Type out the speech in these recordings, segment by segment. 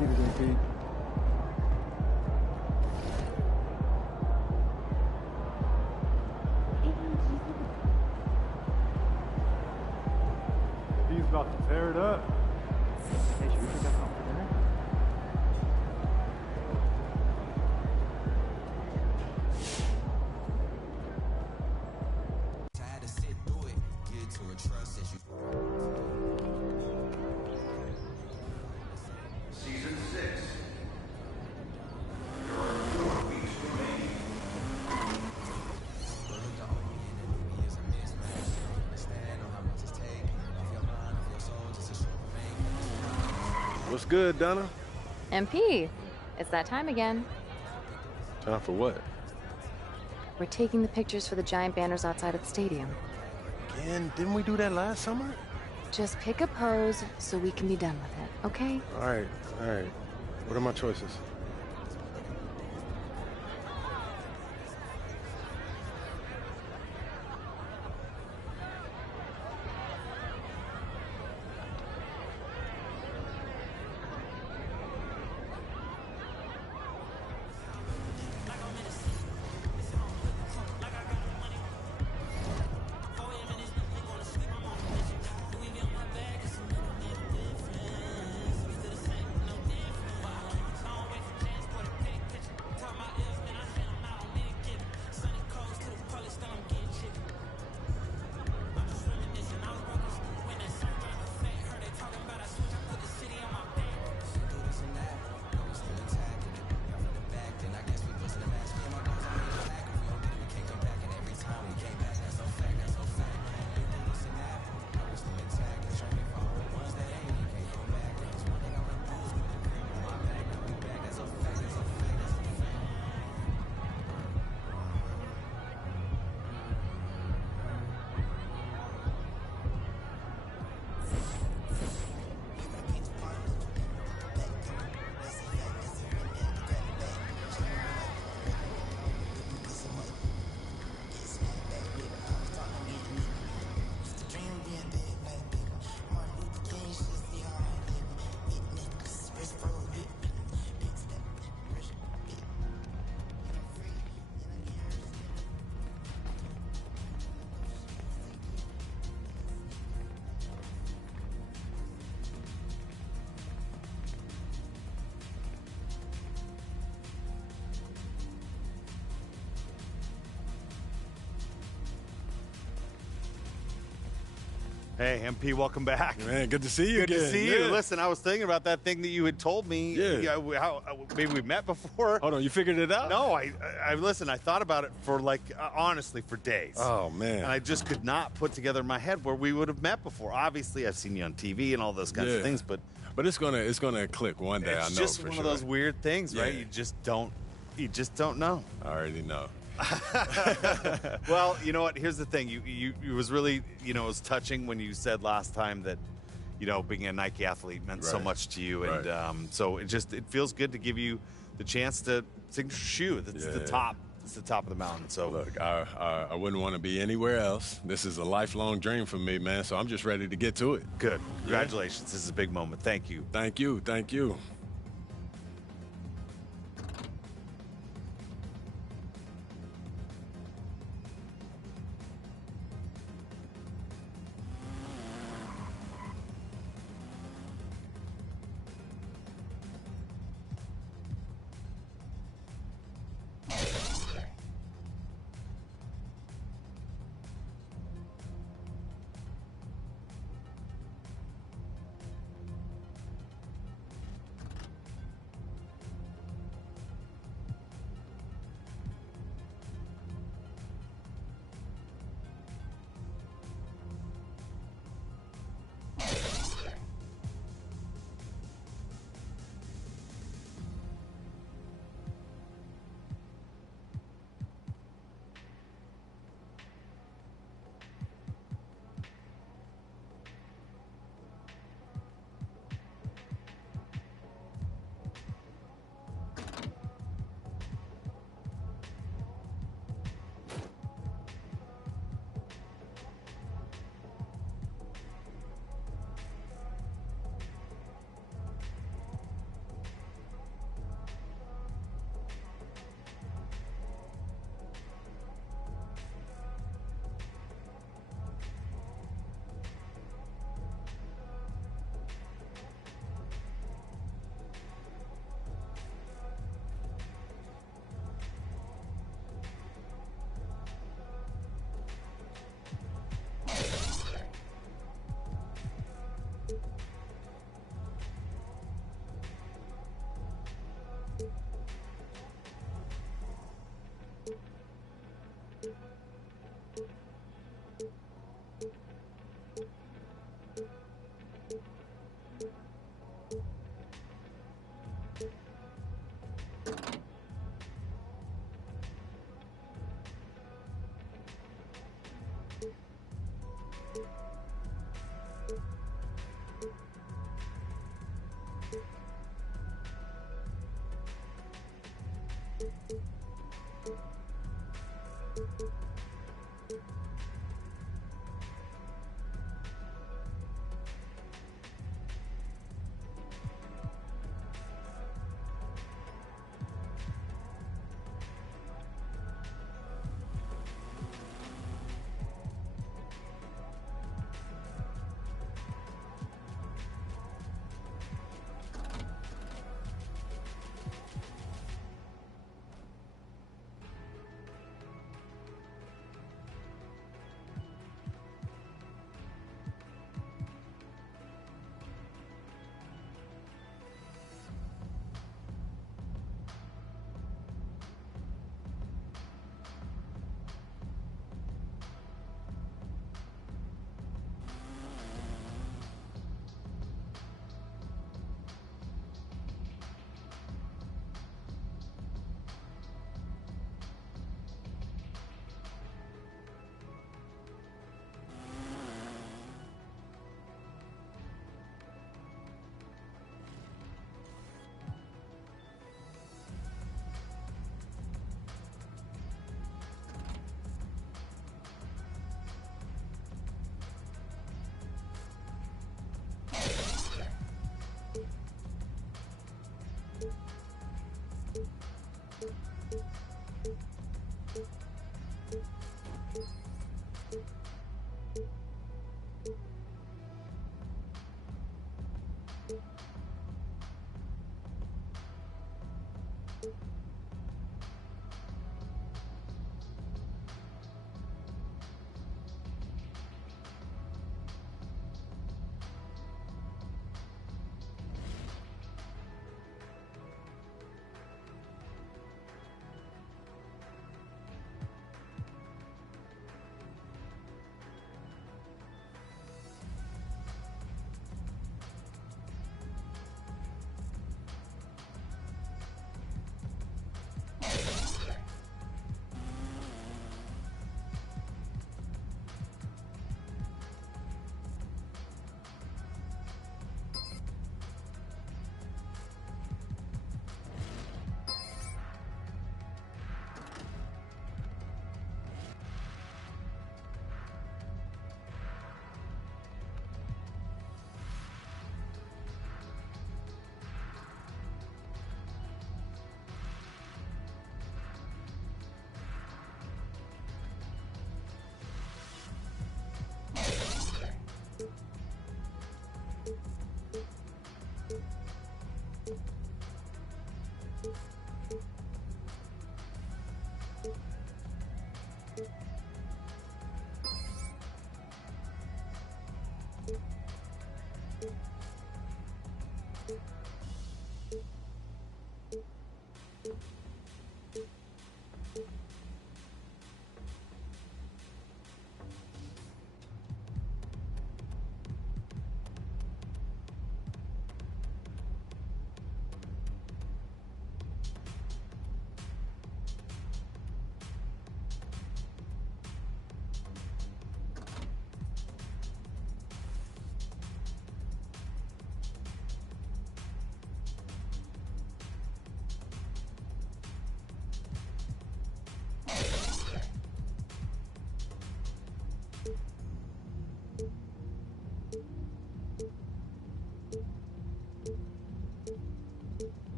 Get it, MP. He's about to tear it up. Hey, should we pick up home for dinner? Had to sit through it, get to a trust issue. Season 6. There are 4 weeks remaining. The only enemy is a mismatch. You don't understand how much it's taking. Off your mind, off your soul, just a short make. What's good, Donna? MP, it's that time again. Time for what? We're taking the pictures for the giant banners outside of the stadium. Again? Didn't we do that last summer? Just pick a pose so we can be done with it, okay? All right. What are my choices? Hey, MP, welcome back. Man, good to see you Good again. to see you. Yeah. Listen, I was thinking about that thing that you had told me. Yeah. How maybe we met before. Hold on, you figured it out? No, I listen. I thought about it for honestly for days. Oh, man. And I just could not put together in my head where we would have met before. Obviously, I've seen you on TV and all those kinds of things, but it's gonna click one day. I know it's just for one sure. of those weird things, right? Yeah. You just don't know. I already know. Well, you know what? Here's the thing. You it was really, it was touching when you said last time that, being a Nike athlete meant so Right. much to you, Right. and so it feels good to give you the chance to signature shoe. That's the Yeah. top. It's the top of the mountain. So Look, I wouldn't want to be anywhere else. This is a lifelong dream for me, man. So I'm just ready to get to it. good. Congratulations. This is a big moment. Thank you. Thank you. Thank you.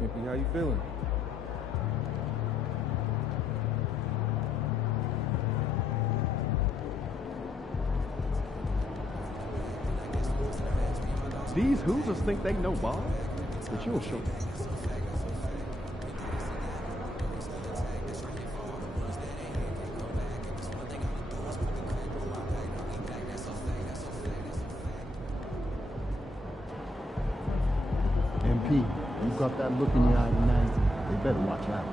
Pimpy, how you feeling? These Hoosiers think they know ball, but you'll show them. MP, you got that look in your eye tonight. They better watch out.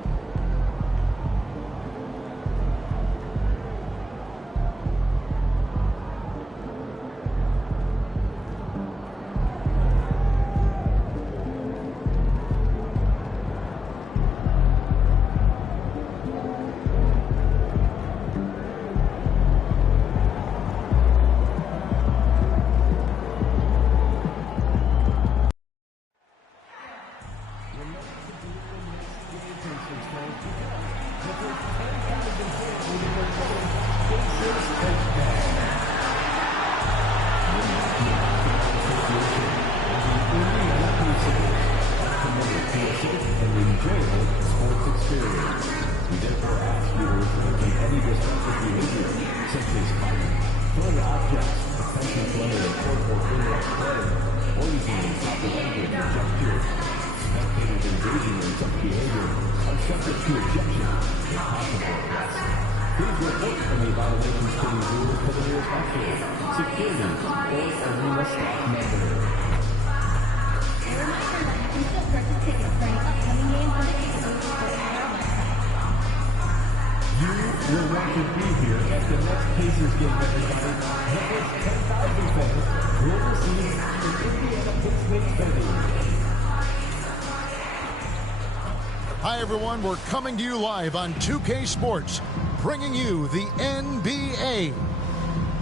Hi, everyone. We're coming to you live on 2K Sports, bringing you the NBA.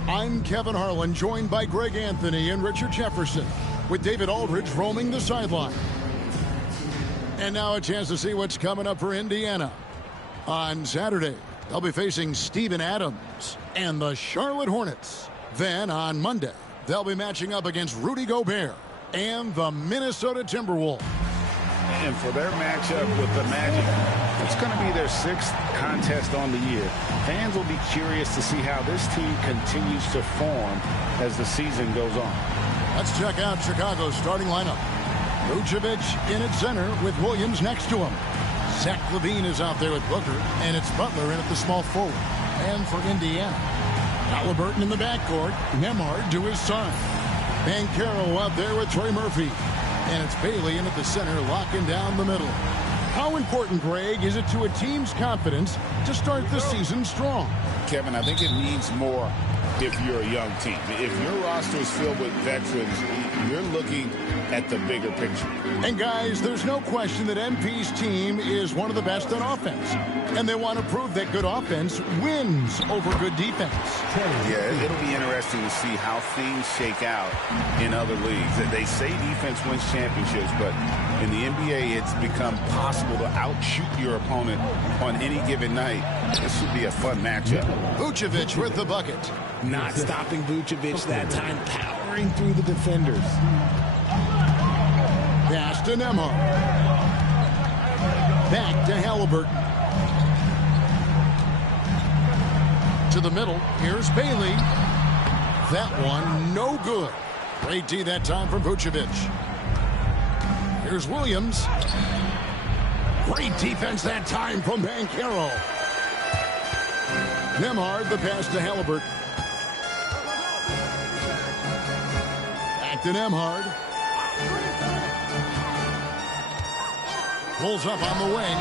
I'm Kevin Harlan, joined by Greg Anthony and Richard Jefferson, with David Aldridge roaming the sideline. And now a chance to see what's coming up for Indiana. On Saturday, they'll be facing Steven Adams and the Charlotte Hornets. Then on Monday, they'll be matching up against Rudy Gobert and the Minnesota Timberwolves. And for their matchup with the Magic, it's going to be their 6th contest on the year. Fans will be curious to see how this team continues to form as the season goes on. Let's check out Chicago's starting lineup. Vucevic in at center with Williams next to him. Zach LaVine is out there with Booker, and it's Butler in at the small forward. And for Indiana, Halliburton in the backcourt, Nembhard to his side. Banchero out there with Trey Murphy. And it's Bailey in at the center, locking down the middle. How important, Greg, is it to a team's confidence to start the season strong? Kevin, I think it means more if you're a young team. If your roster is filled with veterans, you're looking at the bigger picture. And guys, there's no question that MP's team is one of the best on offense. And they want to prove that good offense wins over good defense. Yeah, it'll be interesting to see how things shake out in other leagues. They say defense wins championships, but in the NBA, it's become possible to outshoot your opponent on any given night. This should be a fun matchup. Vucevic with the bucket. Not stopping Vucevic that time, powering through the defenders. Pass to Nembhard. Back to Halliburton. To the middle. Here's Bailey. That one, no good. Great D that time from Vucevic. Here's Williams. Great defense that time from Banchero. Nembhard, the pass to Halliburton. Back to Nembhard. pulls up on the wing.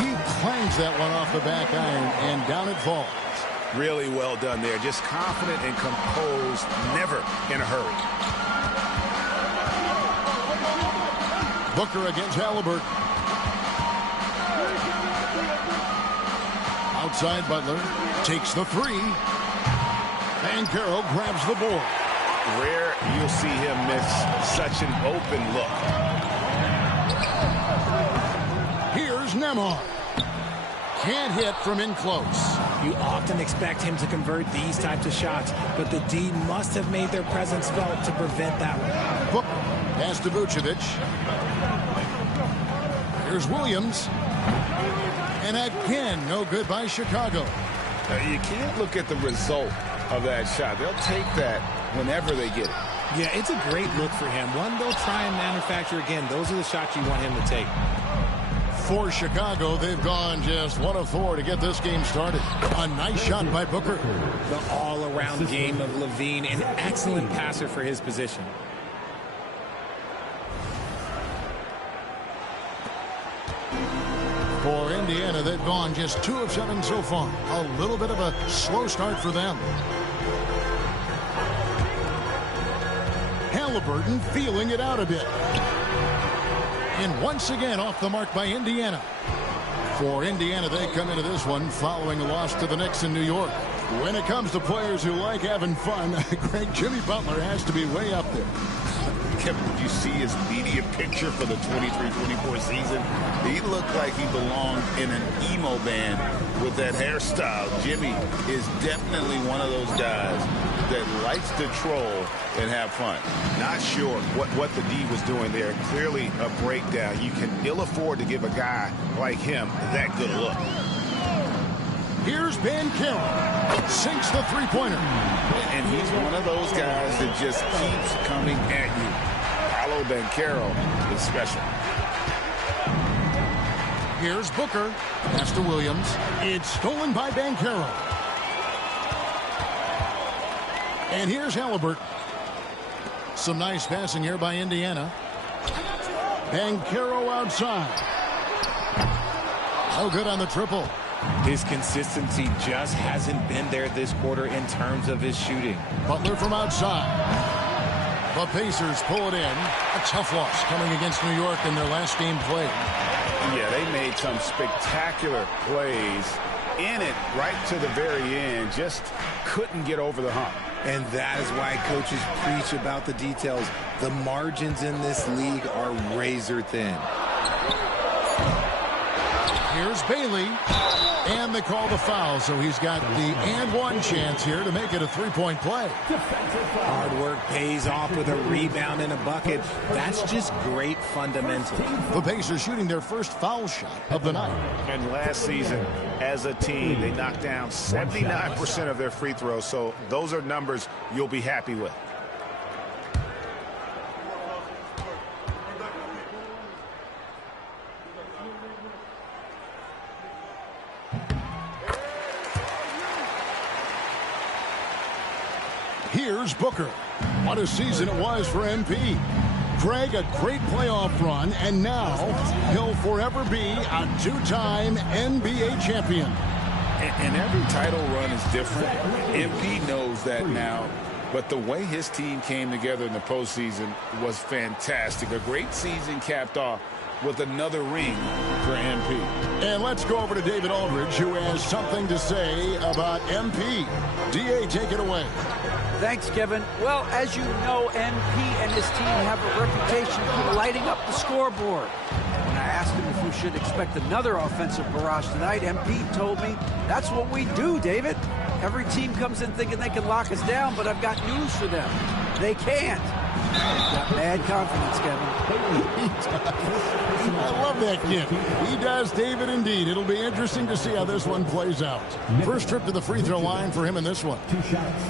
He clangs that one off the back iron, and down it falls. Really well done there. Just confident and composed, never in a hurry. Booker against Halliburton. Outside Butler. Takes the three. Banchero grabs the board. Rare you'll see him miss such an open look. Here's Nembhard. Can't hit from in close. You often expect him to convert these types of shots, but the D must have made their presence felt to prevent that one. Booker. Pass to Vucevic. Here's Williams. And again, no good by Chicago. You can't look at the result of that shot. They'll take that whenever they get it. Yeah, it's a great look for him. One they'll try and manufacture again. Those are the shots you want him to take. For Chicago, they've gone just 1 of 4 to get this game started. A nice shot by Booker. The all-around game of Levine, an excellent passer for his position. For Indiana, they've gone just 2 of 7 so far. A little bit of a slow start for them. Halliburton feeling it out a bit. And once again off the mark by Indiana. For Indiana, they come into this one following a loss to the Knicks in New York. When it comes to players who like having fun, Greg, Jimmy Butler has to be way up there. Kevin, did you see his media picture for the 23-24 season? He looked like he belonged in an emo band with that hairstyle. Jimmy is definitely one of those guys that likes to troll and have fun. Not sure what the D was doing there. Clearly a breakdown. You can ill afford to give a guy like him that good a look. Here's Banchero. Sinks the three-pointer. And he's one of those guys that just keeps coming at you. Paolo Banchero is special. Here's Booker. Pass to Williams. It's stolen by Banchero. And here's Halliburton. Some nice passing here by Indiana. Banchero outside. No good on the triple. His consistency just hasn't been there this quarter in terms of his shooting. Butler from outside. The Pacers pull it in. A tough loss coming against New York in their last game played. Yeah, they made some spectacular plays in it right to the very end. Just couldn't get over the hump. And that is why coaches preach about the details. The margins in this league are razor thin. Here's Bailey. And they call the foul, so he's got the and one chance here to make it a three-point play. Hard work pays off with a rebound and a bucket. That's just great fundamentals. The Pacers shooting their first foul shot of the night. And last season, as a team, they knocked down 79% of their free throws, so those are numbers you'll be happy with. Here's Booker. What a season it was for MP. Greg, a great playoff run, and now he'll forever be a two-time NBA champion. And every title run is different. MP knows that now. But the way his team came together in the postseason was fantastic. A great season capped off with another ring for MP. And let's go over to David Aldridge, who has something to say about MP. D.A., take it away. Thanks, Kevin. Well, as you know, MP and his team have a reputation for lighting up the scoreboard. When I asked him if we should expect another offensive barrage tonight, MP told me, that's what we do, David. Every team comes in thinking they can lock us down, but I've got news for them. They can't. They've got mad confidence, Kevin. I love that kid. He does, David, indeed. It'll be interesting to see how this one plays out. First trip to the free throw line for him in this one. 2 shots.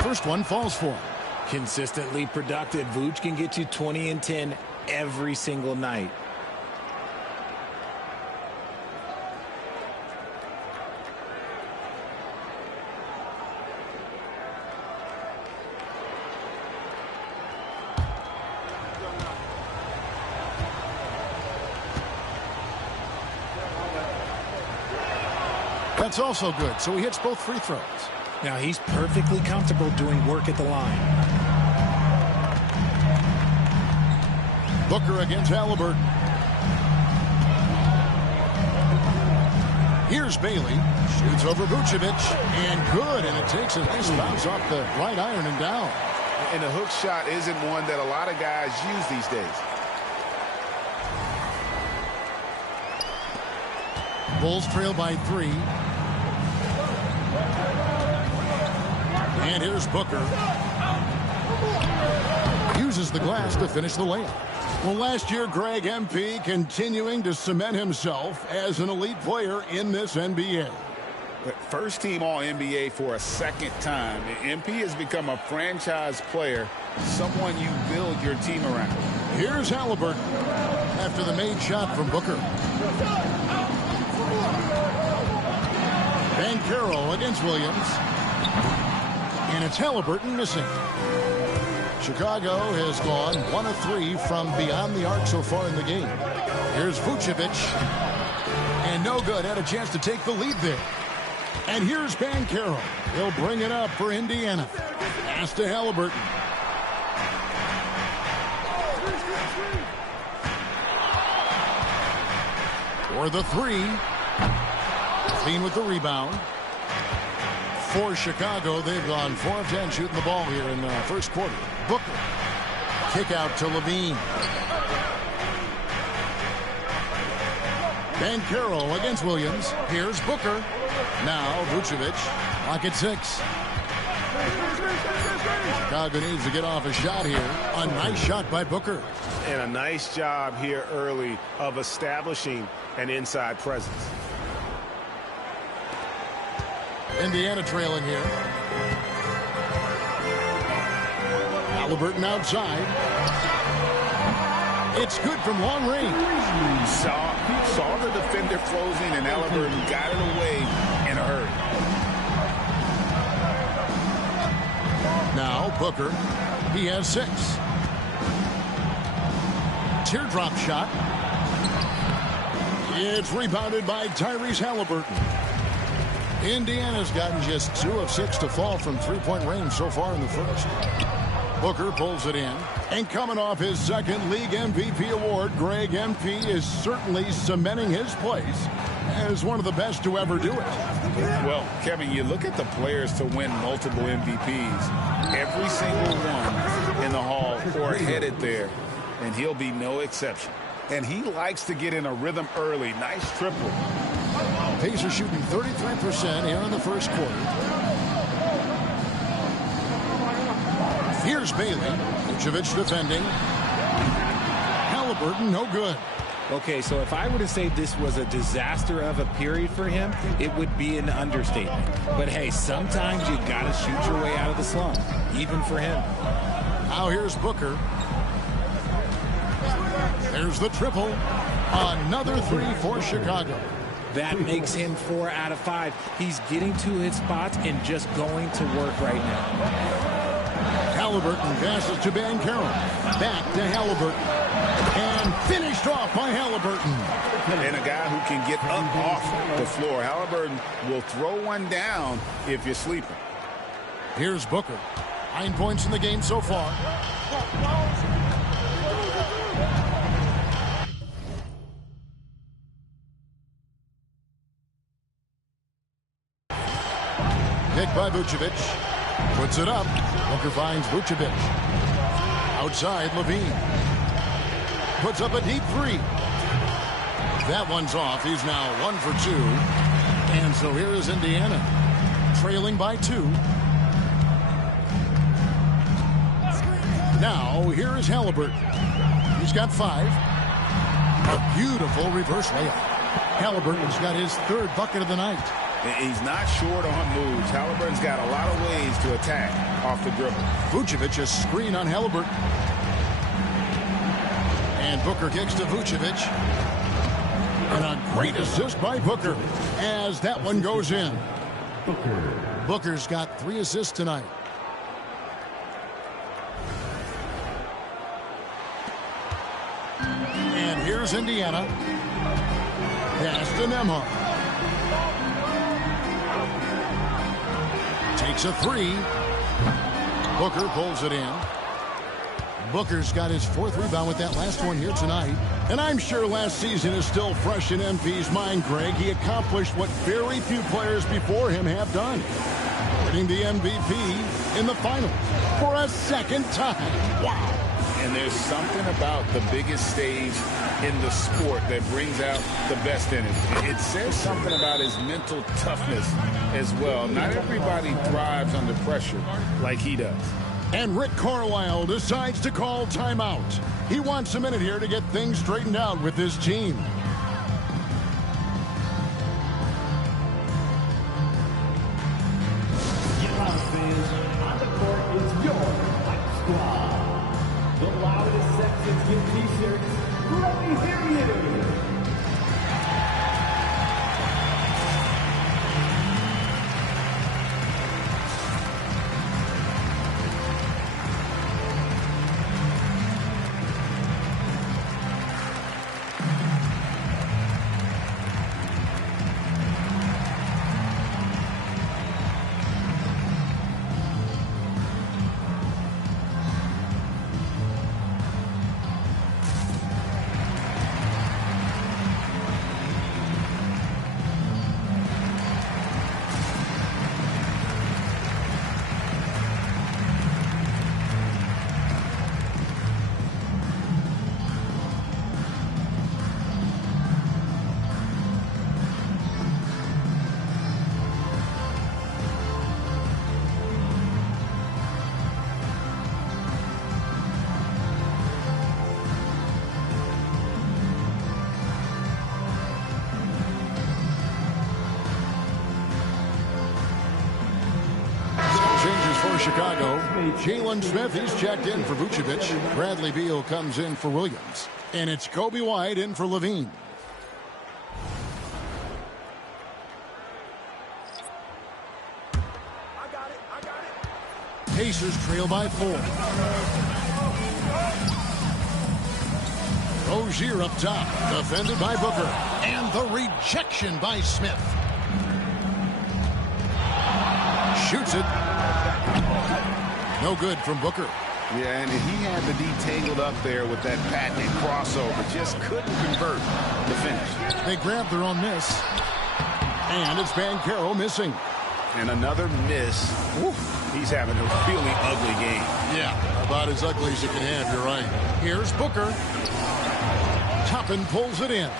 First one falls for him. Consistently productive. Vooch can get you 20 and 10 every single night. That's also good, so he hits both free throws. Now he's perfectly comfortable doing work at the line. Booker against Halliburton. Here's Bailey. Shoots over Vucevic. And good, and it takes a nice bounce off the right iron and down. And the hook shot isn't one that a lot of guys use these days. Bulls trail by 3. And here's Booker. Uses the glass to finish the layup. Well, last year, Greg MP continuing to cement himself as an elite player in this NBA. First team All-NBA for a second time. MP has become a franchise player, someone you build your team around. Here's Halliburton after the made shot from Booker. Banchero against Williams. And it's Halliburton missing. Chicago has gone 1 of 3 from beyond the arc so far in the game. Here's Vucevic. And no good. Had a chance to take the lead there. And here's Banchero. He'll bring it up for Indiana. Pass to Halliburton. For the 3. Clean with the rebound. For Chicago, they've gone 4 of 10 shooting the ball here in the first quarter. Booker. Kick out to Levine. Banchero against Williams. Here's Booker. Now Vucevic. Clock at 6. Chicago needs to get off a shot here. A nice shot by Booker. And a nice job here early of establishing an inside presence. Indiana trailing here. Halliburton outside. It's good from long range. Saw the defender closing, and Halliburton got it away in a hurry. Now Booker. He has 6. Teardrop shot. It's rebounded by Tyrese Halliburton. Indiana's gotten just 2 of 6 to fall from three-point range so far in the first. Booker pulls it in. And coming off his second league MVP award, Greg MP is certainly cementing his place as one of the best to ever do it. Well, Kevin, you look at the players to win multiple MVPs. Every single one in the Hall or headed there, and he'll be no exception. And he likes to get in a rhythm early. Nice triple. Pacers shooting 33% here in the first quarter. Here's Bailey. Vucevic defending. Halliburton, no good. Okay, so if I were to say this was a disaster of a period for him, it would be an understatement. But hey, sometimes you got to shoot your way out of the slump, even for him. Now here's Booker. There's the triple. Another 3 for Chicago. That makes him 4 out of 5. He's getting to his spots and just going to work right now. Halliburton passes to Banchero. Back to Halliburton. And finished off by Halliburton. And a guy who can get up off the floor. Halliburton will throw one down if you're sleeping. Here's Booker. 9 points in the game so far. Picked by Vucevic. Puts it up. Booker finds Vucevic. Outside, Levine. Puts up a deep 3. That one's off. He's now 1 for 2. And so here is Indiana. Trailing by 2. Now, here is Halliburton. He's got 5. A beautiful reverse layup. Halliburton's got his 3rd bucket of the night. He's not short on moves. Halliburton's got a lot of ways to attack off the dribble. Vucevic a screen on Halliburton. And Booker kicks to Vucevic. And a great assist by Booker as that one goes in. Booker's got 3 assists tonight. And here's Indiana. Pass to Nembhard. Takes a 3. Booker pulls it in. Booker's got his 4th rebound with that last one here tonight. And I'm sure last season is still fresh in MP's mind, Greg. He accomplished what very few players before him have done. Winning the MVP in the finals for a 2nd time. Wow. And there's something about the biggest stage in the sport that brings out the best in him. It says something about his mental toughness as well. Not everybody thrives under pressure like he does. And Rick Carlisle decides to call timeout. He wants a minute here to get things straightened out with his team. On the court is your Fight Squad. The loudest sections with t-shirts. Let me hear you. Chicago. Jalen Smith, he's checked in for Vucevic. Bradley Beal comes in for Williams. And it's Kobe White in for Levine. Pacers trail by 4. Rozier up top, defended by Booker. And the rejection by Smith. Shoots it. No good from Booker. Yeah, and he had the D tangled up there with that patented crossover. Just couldn't convert the finish. They grabbed their own miss. And it's Banchero missing. And another miss. Woo. He's having a really ugly game. Yeah, about as ugly as you can have, you're right. Here's Booker. Toppin pulls it in.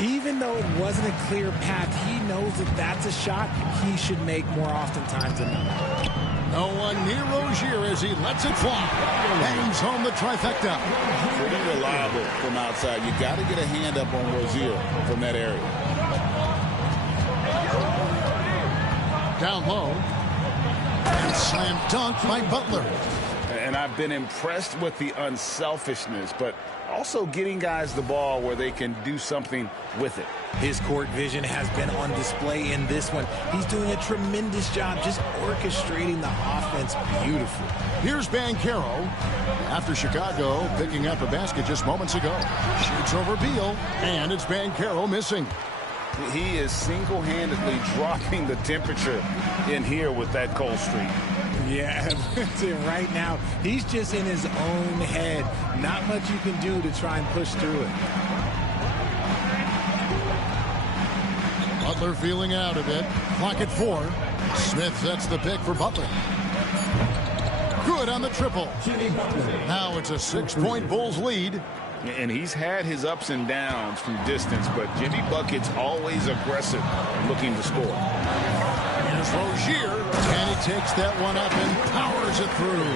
Even though it wasn't a clear path, he knows that that's a shot he should make more oftentimes than not. No one near Rozier as he lets it fly. Hangs home the trifecta. Pretty reliable from outside. You got to get a hand up on Rozier from that area. Down low. And slam dunk by Butler. And I've been impressed with the unselfishness, but also getting guys the ball where they can do something with it. His court vision has been on display in this one. He's doing a tremendous job just orchestrating the offense beautifully. Here's Banchero after Chicago picking up a basket just moments ago. Shoots over Beal, and it's Banchero missing. He is single-handedly dropping the temperature in here with that cold streak. Yeah, right now, he's just in his own head. Not much you can do to try and push through it. Butler feeling out a bit. Clock at 4. Smith sets the pick for Butler. Good on the triple. Now it's a 6-point Bulls lead. And he's had his ups and downs from distance, but Jimmy Bucket's always aggressive looking to score. Here's Rozier, and he takes that one up and powers it through.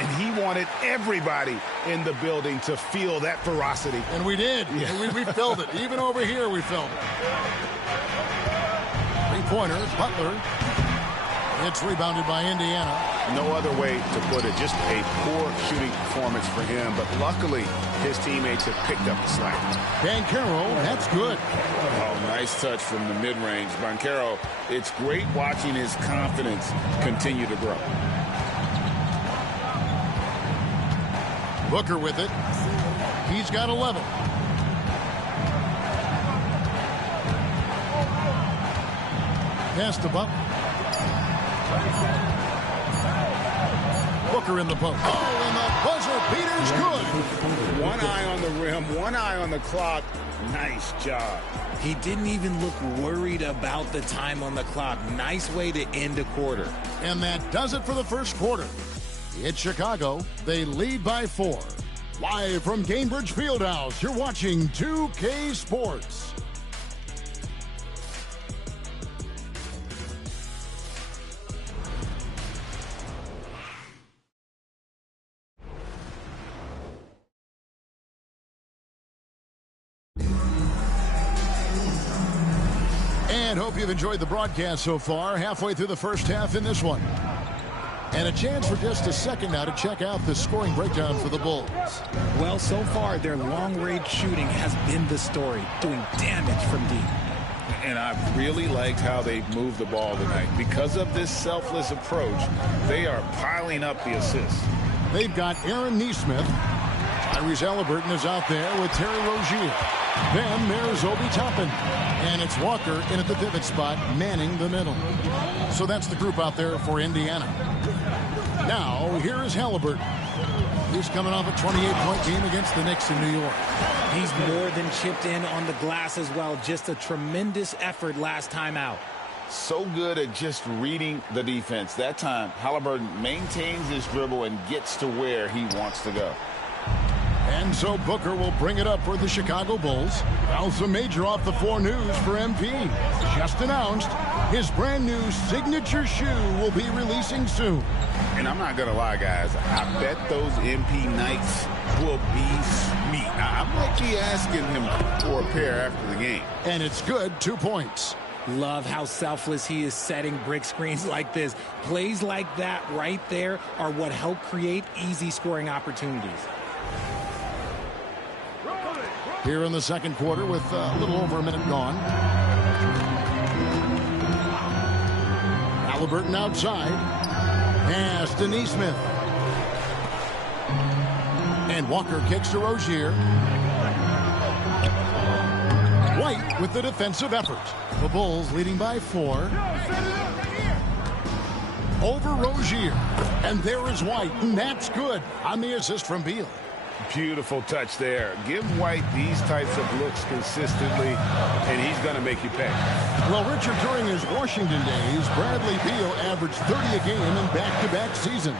And he wanted everybody in the building to feel that ferocity. And we did. Yeah. We felt it. Even over here, we felt it. Three-pointer, Butler. It's rebounded by Indiana. No other way to put it. Just a poor shooting performance for him. But luckily, his teammates have picked up the slack. Banchero, that's good. Oh, nice touch from the mid-range. Banchero, it's great watching his confidence continue to grow. Booker with it. He's got 11. Pass to Butler. Booker in the post. Oh, and the buzzer beater's good. One eye on the rim, one eye on the clock. Nice job. He didn't even look worried about the time on the clock. Nice way to end a quarter. And that does it for the first quarter. It's Chicago. They lead by 4. Live from Gainbridge Fieldhouse, you're watching 2K Sports. And hope you've enjoyed the broadcast so far. Halfway through the first half in this one. And a chance for just a second now to check out the scoring breakdown for the Bulls. Well, so far, their long-range shooting has been the story, doing damage from deep. And I've really liked how they've moved the ball tonight. Because of this selfless approach, they are piling up the assists. They've got Aaron Nesmith. Tyrese Halliburton is out there with Terry Rozier. Then there's Obi Toppin. And it's Walker in at the pivot spot, manning the middle. So that's the group out there for Indiana. Now, here is Halliburton. He's coming off a 28-point game against the Knicks in New York. He's more than chipped in on the glass as well. Just a tremendous effort last time out. So good at just reading the defense. That time, Halliburton maintains his dribble and gets to where he wants to go. And so Booker will bring it up for the Chicago Bulls. Also major off the 4 news for MP. Just announced his brand new signature shoe will be releasing soon. And I'm not going to lie, guys. I bet those MP Knights will be sweet. I might be asking him for a pair after the game. And it's good, 2 points. Love how selfless he is setting brick screens like this. Plays like that right there are what help create easy scoring opportunities. Here in the second quarter with a little over a minute gone. Halliburton outside. Pass to Nesmith. And Walker kicks to Rozier. White with the defensive effort. The Bulls leading by 4. Over Rozier. And there is White, and that's good on the assist from Beal. Beautiful touch there. Give White these types of looks consistently, and he's going to make you pay. Well, Richard, during his Washington days, Bradley Beal averaged 30 a game in back-to-back seasons.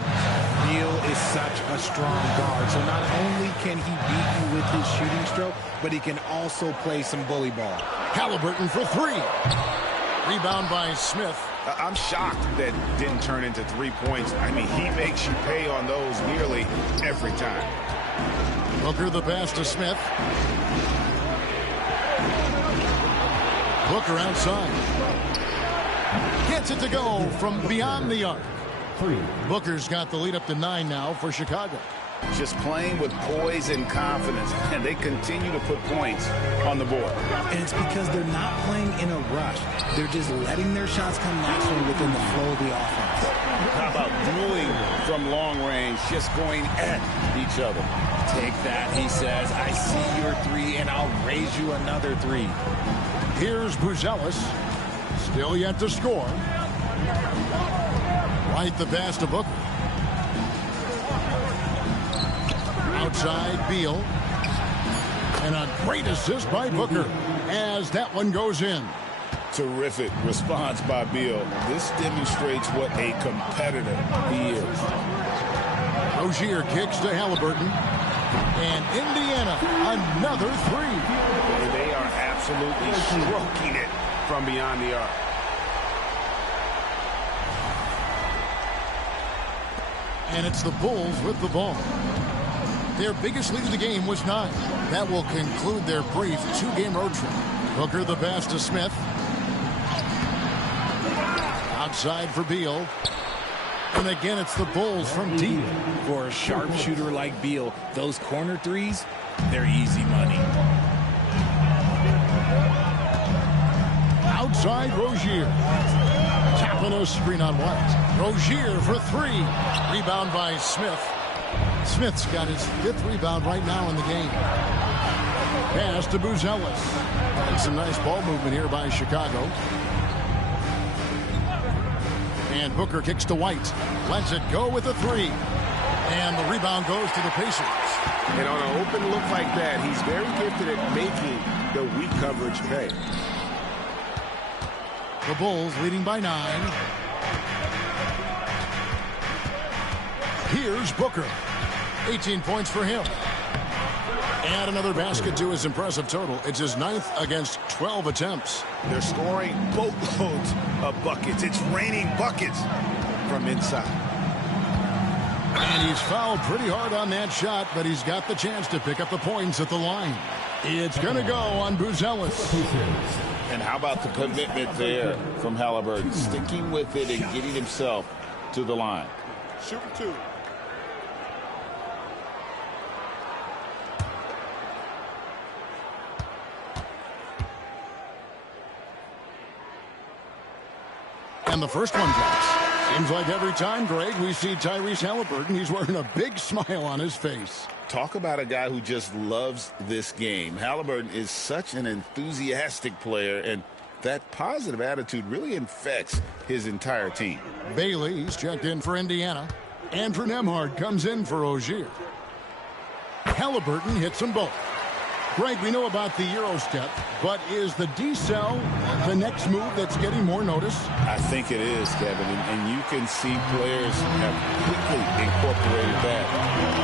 Beal is such a strong guard, so not only can he beat you with his shooting stroke, but he can also play some bully ball. Halliburton for 3. Rebound by Smith. I'm shocked that didn't turn into 3 points. I mean, he makes you pay on those nearly every time. Booker the pass to Smith. Booker outside. Gets it to go from beyond the arc. Booker's got the lead up to 9 now for Chicago. Just playing with poise and confidence, and they continue to put points on the board. And it's because they're not playing in a rush. They're just letting their shots come naturally within the flow of the offense. How about dueling from long range, just going at each other? Take that, he says. I see your 3, and I'll raise you another 3. Here's Buzelis. Still yet to score. Right the pass to Booker. Outside, Beal. And a great assist by Booker as that one goes in. Terrific response by Beal. This demonstrates what a competitor he is. Rozier kicks to Halliburton. And Indiana, another 3. They are absolutely stroking it from beyond the arc. And it's the Bulls with the ball. Their biggest lead of the game was 9. That will conclude their brief 2-game road trip. Booker the pass to Smith. Outside for Beal. And again, it's the Bulls from deep. For a sharpshooter like Beal, those corner threes, they're easy money. Outside, Rozier. Tapping a screen on White. Rozier for three. Rebound by Smith. Smith's got his 5th rebound right now in the game. Pass to Buzelis. And some nice ball movement here by Chicago. And Booker kicks to White. Lets it go with a 3. And the rebound goes to the Pacers. And on an open look like that, he's very gifted at making the weak coverage pay. The Bulls leading by 9. Here's Booker. 18 points for him. And another basket to his impressive total. It's his 9th against 12 attempts. They're scoring boatloads of buckets. It's raining buckets from inside. And he's fouled pretty hard on that shot, but he's got the chance to pick up the points at the line. It's going to go on Buzelis. And how about the commitment there from Halliburton, sticking with it and getting himself to the line. Shoot 2. And the first one drops. Seems like every time, Greg, we see Tyrese Halliburton, he's wearing a big smile on his face. Talk about a guy who just loves this game. Halliburton is such an enthusiastic player, and that positive attitude really infects his entire team. Bailey's checked in for Indiana. Andrew Nembhard comes in for Rozier. Halliburton hits them both. Greg, we know about the Euro step, but is the decel the next move that's getting more notice? I think it is, Kevin, and you can see players have quickly incorporated that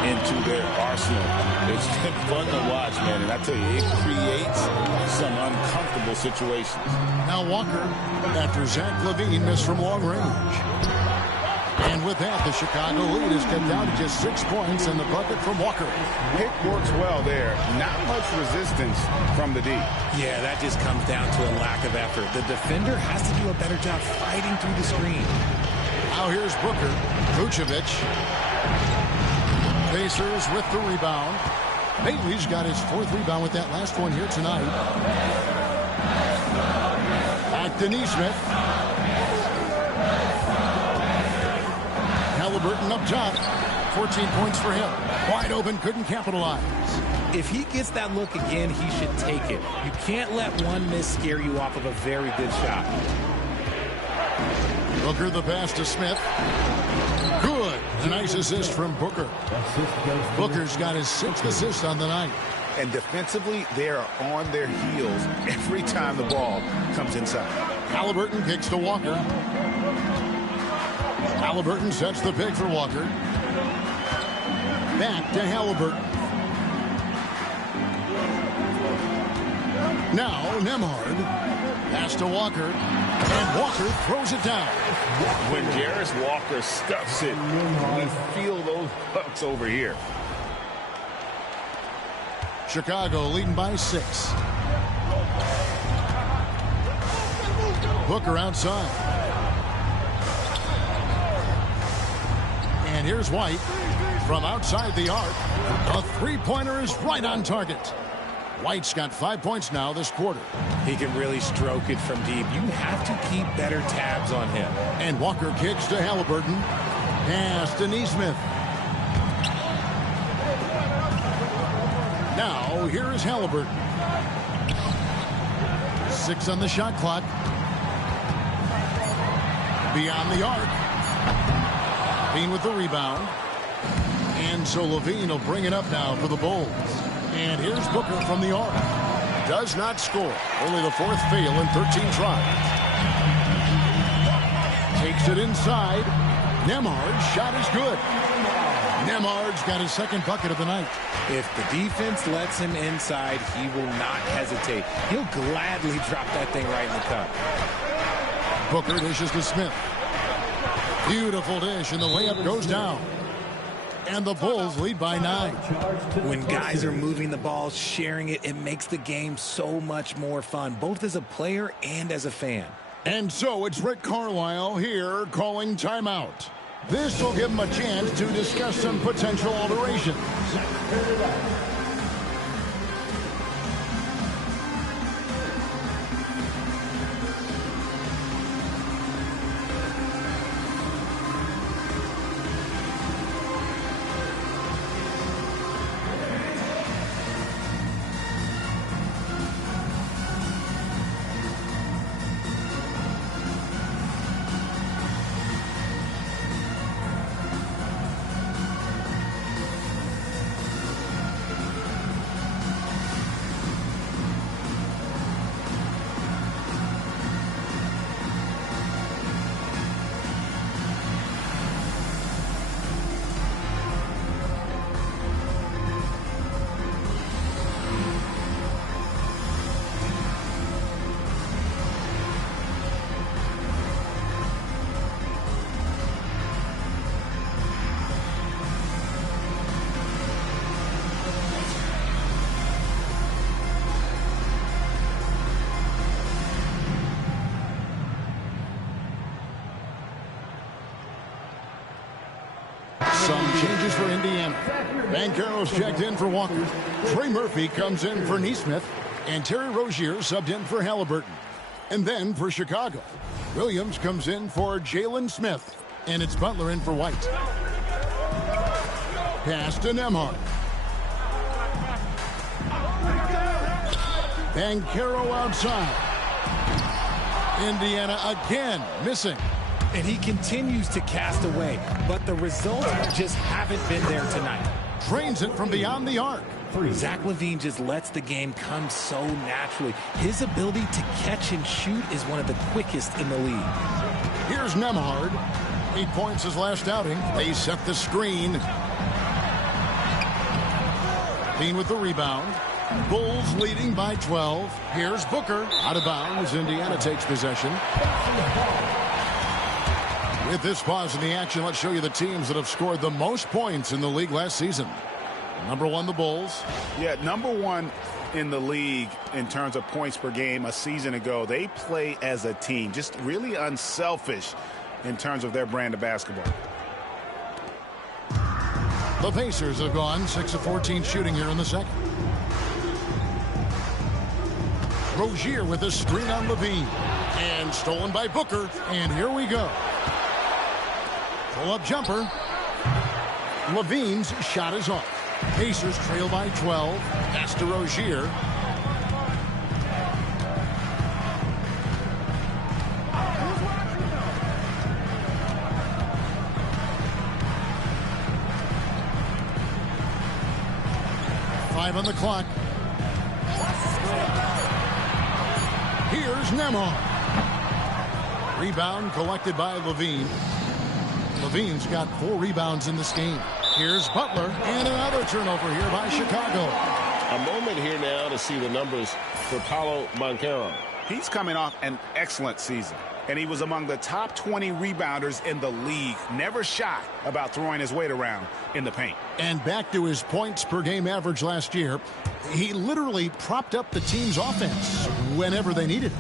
into their arsenal. It's been fun to watch, man, and I tell you, it creates some uncomfortable situations. Now Walker, after Zach LaVine missed from long range. And with that, the Chicago lead is cut down to just 6 points and the bucket from Walker. Pick works well there. Not much resistance from the D. Yeah, that just comes down to a lack of effort. The defender has to do a better job fighting through the screen. Now here's Booker. Vucevic. Pacers with the rebound. Bailey's got his 4th rebound with that last one here tonight. Back to Nesmith. Halliburton up top. 14 points for him. Wide open, couldn't capitalize. If he gets that look again, he should take it. You can't let one miss scare you off of a very good shot. Booker the pass to Smith. Good. A nice assist from Booker. Booker's got his 6th assist on the night. And defensively, they are on their heels every time the ball comes inside. Halliburton kicks to Walker. Halliburton sets the pick for Walker. Back to Halliburton. Now Nembhard. Pass to Walker. And Walker throws it down. When Jarris Walker stuffs it, we feel those bucks over here. Chicago leading by 6. Booker outside. And here's White from outside the arc. A 3-pointer is right on target. White's got 5 points now this quarter. He can really stroke it from deep. You have to keep better tabs on him. And Walker kicks to Halliburton. Pass to Nesmith. Now, here is Halliburton. 6 on the shot clock. Beyond the arc. LaVine with the rebound. And so LaVine will bring it up now for the Bulls. And here's Booker from the arc. Does not score. Only the 4th fail in 13 tries. Takes it inside. Nembhard's shot is good. Nembhard's got his 2nd bucket of the night. If the defense lets him inside, he will not hesitate. He'll gladly drop that thing right in the cup. Booker dishes to Smith. Beautiful dish, and the layup goes down. And the Bulls lead by 9. When guys are moving the ball, sharing it, it makes the game so much more fun, both as a player and as a fan. And so it's Rick Carlisle here calling timeout. This will give him a chance to discuss some potential alterations. Some changes for Indiana. Banchero's checked in for Walker. Trey Murphy comes in for Neesmith. And Terry Rozier subbed in for Halliburton. And then for Chicago, Williams comes in for Jalen Smith. And it's Butler in for White. Pass to Nembhard. Banchero outside. Indiana again missing. And he continues to cast away, but the results just haven't been there tonight. Drains it from beyond the arc. Zach LaVine just lets the game come so naturally. His ability to catch and shoot is one of the quickest in the league. Here's Nembhard. 8 points his last outing. They set the screen. Dean with the rebound. Bulls leading by 12. Here's Booker. Out of bounds. Indiana takes possession. With this pause in the action, let's show you the teams that have scored the most points in the league last season. Number 1, the Bulls. Yeah, number 1 in the league in terms of points per game a season ago. They play as a team, just really unselfish in terms of their brand of basketball. The Pacers have gone 6 of 14 shooting here in the second. Rozier with a screen on LaVine. And stolen by Booker. And here we go. Pull-up jumper. LaVine's shot is off. Pacers trail by 12. Pass to Rozier. Five on the clock. Here's Nembhard. Rebound collected by LaVine. LaVine's got 4 rebounds in this game. Here's Butler, and another turnover here by Chicago. A moment here now to see the numbers for Paolo Banchero. He's coming off an excellent season, and he was among the top 20 rebounders in the league. Never shy about throwing his weight around in the paint. And back to his points per game average last year, he literally propped up the team's offense whenever they needed it.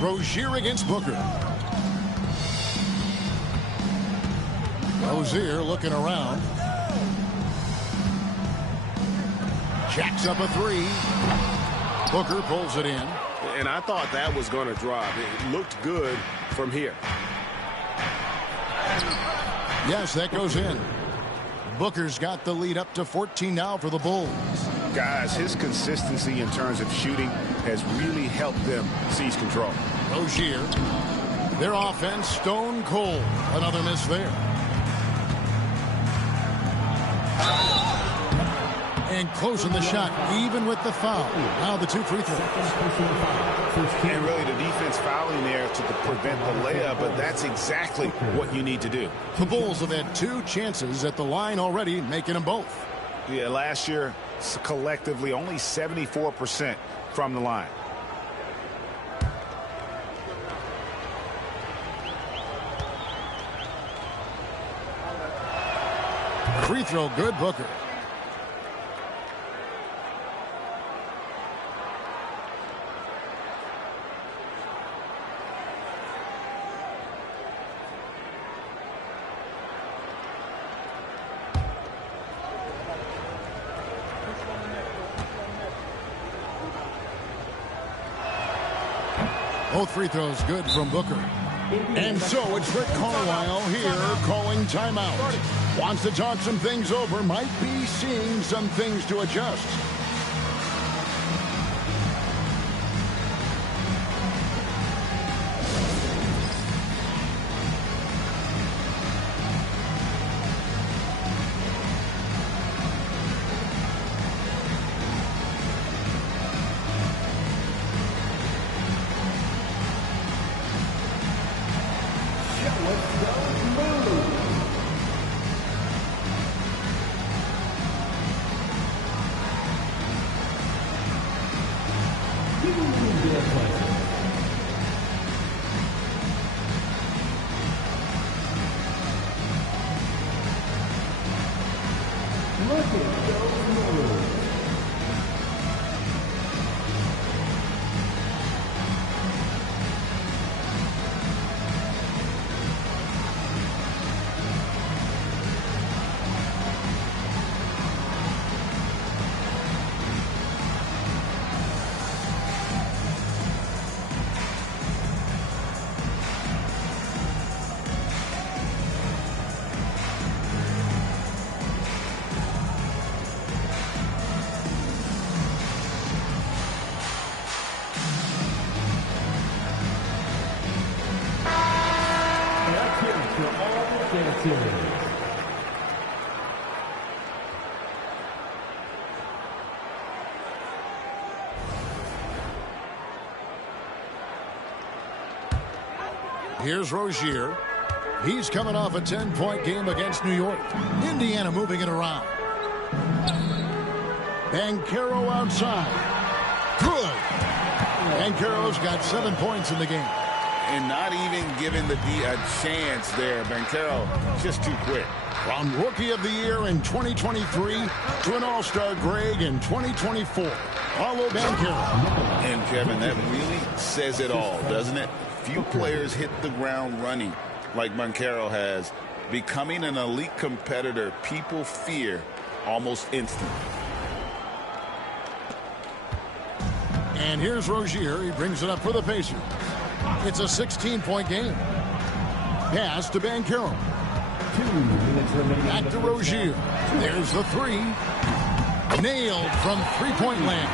Rozier against Booker. Rozier looking around. Jacks up a 3. Booker pulls it in. And I thought that was going to drop. It looked good from here. Yes, that goes in. Booker's got the lead up to 14 now for the Bulls. Guys, his consistency in terms of shooting has really helped them seize control. Rozier. Their offense stone cold. Another miss there. And closing the shot, even with the foul. Now the 2 free throws. And really the defense fouling there to prevent the layup, but that's exactly what you need to do. The Bulls have had 2 chances at the line already, making them both. Yeah, last year, collectively, only 74% from the line. Free throw good, Booker. Both free throws good from Booker. And so it's Rick Carlisle here calling timeout. Wants to talk some things over, might be seeing some things to adjust. Here's Rozier. He's coming off a 10-point game against New York. Indiana moving it around. Banchero outside. Good. Banchero's got 7 points in the game. And not even giving the D a chance there. Banchero just too quick. From Rookie of the Year in 2023 to an All-Star Greg in 2024. Paolo Banchero. And Kevin, that really says it all, doesn't it? Few players hit the ground running like Banchero has. Becoming an elite competitor, people fear almost instantly. And here's Rozier. He brings it up for the Pacers. It's a 16-point game. Pass to Banchero. 2 minutes remaining. Back to Rozier. There's the three. Nailed from three-point land.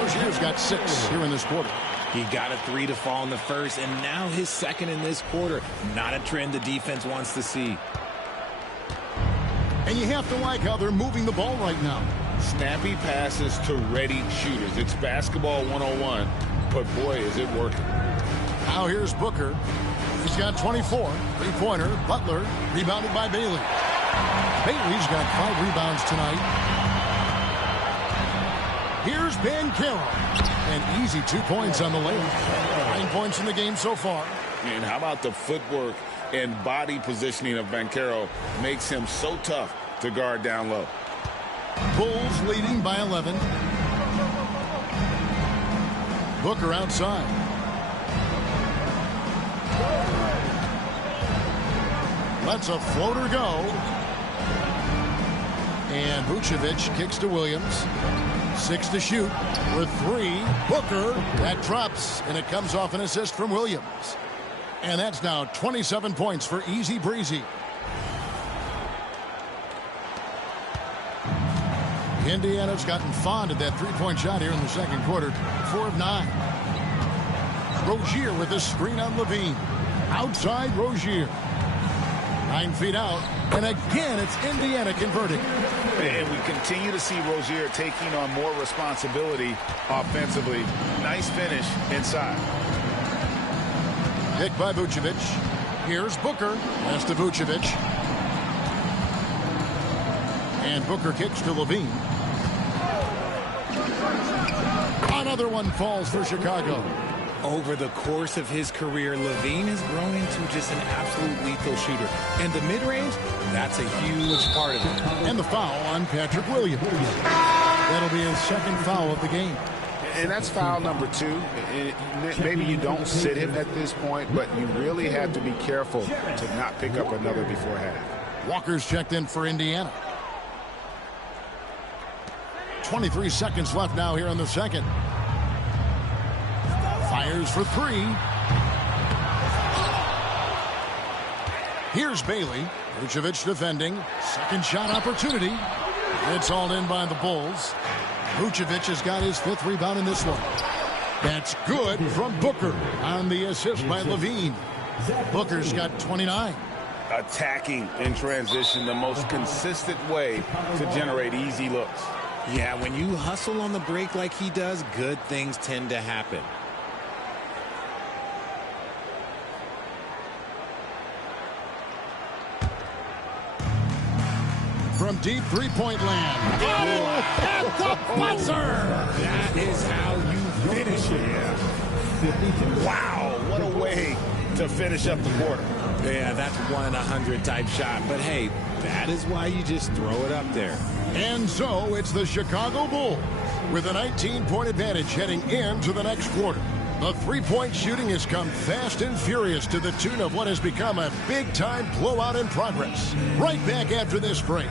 Rozier's got 6 here in this quarter. He got a 3 to fall in the first, and now his second in this quarter. Not a trend the defense wants to see. And you have to like how they're moving the ball right now. Snappy passes to ready shooters. It's basketball 101, but boy, is it working. Now here's Booker. He's got 24. Three-pointer. Butler. Rebounded by Bailey. Bailey's got 5 rebounds tonight. Here's Banchero. An easy 2 points on the layup. 9 points in the game so far. And how about the footwork and body positioning of Banchero makes him so tough to guard down low. Bulls leading by 11. Booker outside. Lets a floater go. And Vucevic kicks to Williams. 6 to shoot with 3. Booker, that drops, and it comes off an assist from Williams. And that's now 27 points for Easy Breezy. Indiana's gotten fond of that three-point shot here in the second quarter. 4 of 9. Rozier with a screen on Levine. Outside Rozier. 9 feet out. And again, it's Indiana converting. And we continue to see Rozier taking on more responsibility offensively. Nice finish inside. Pick by Vucevic. Here's Booker. Pass to Vucevic. And Booker kicks to Levine. Another one falls for Chicago. Over the course of his career, Levine has grown into just an absolute lethal shooter. And the mid-range, that's a huge part of it. And the foul on Patrick Williams. That'll be his second foul of the game. And that's foul number 2. Maybe you don't sit him at this point, but you really have to be careful to not pick up another before half. Walker's checked in for Indiana. 23 seconds left now here in the second. Fires for three. Here's Bailey. Vucevic defending. Second shot opportunity. It's all in by the Bulls. Vucevic has got his 5th rebound in this one. That's good from Booker on the assist by Levine. Booker's got 29. Attacking in transition, the most consistent way to generate easy looks. Yeah, when you hustle on the break like he does, good things tend to happen. From deep three-point land. Oh, at the buzzer! That is how you finish it. Wow, what a way to finish up the quarter. Yeah, that's 1 in 100 type shot. But hey, that is why you just throw it up there. And so it's the Chicago Bulls with a 19-point advantage heading into the next quarter. The three-point shooting has come fast and furious to the tune of what has become a big-time blowout in progress. Right back after this break.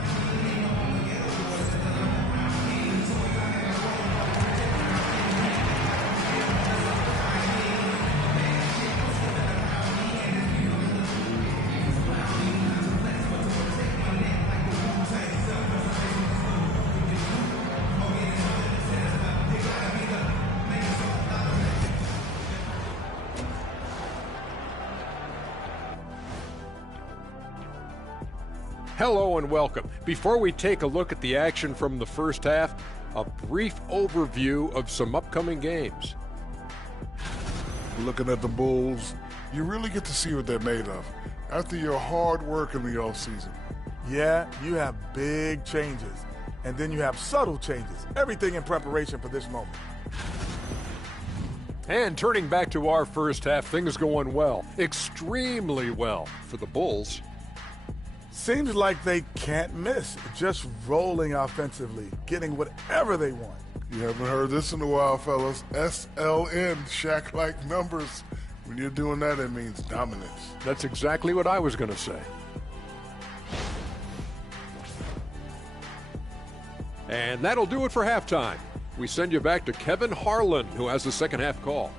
Hello and welcome. Before we take a look at the action from the first half, a brief overview of some upcoming games. Looking at the Bulls, you really get to see what they're made of after your hard work in the offseason. Yeah, you have big changes, and then you have subtle changes. Everything in preparation for this moment. And turning back to our first half, things going well, extremely well for the Bulls. Seems like they can't miss, just rolling offensively, getting whatever they want. You haven't heard this in a while, fellas. SLN, Shaq-like numbers. When you're doing that, it means dominance. That's exactly what I was going to say. And that'll do it for halftime. We send you back to Kevin Harlan, who has the second half call.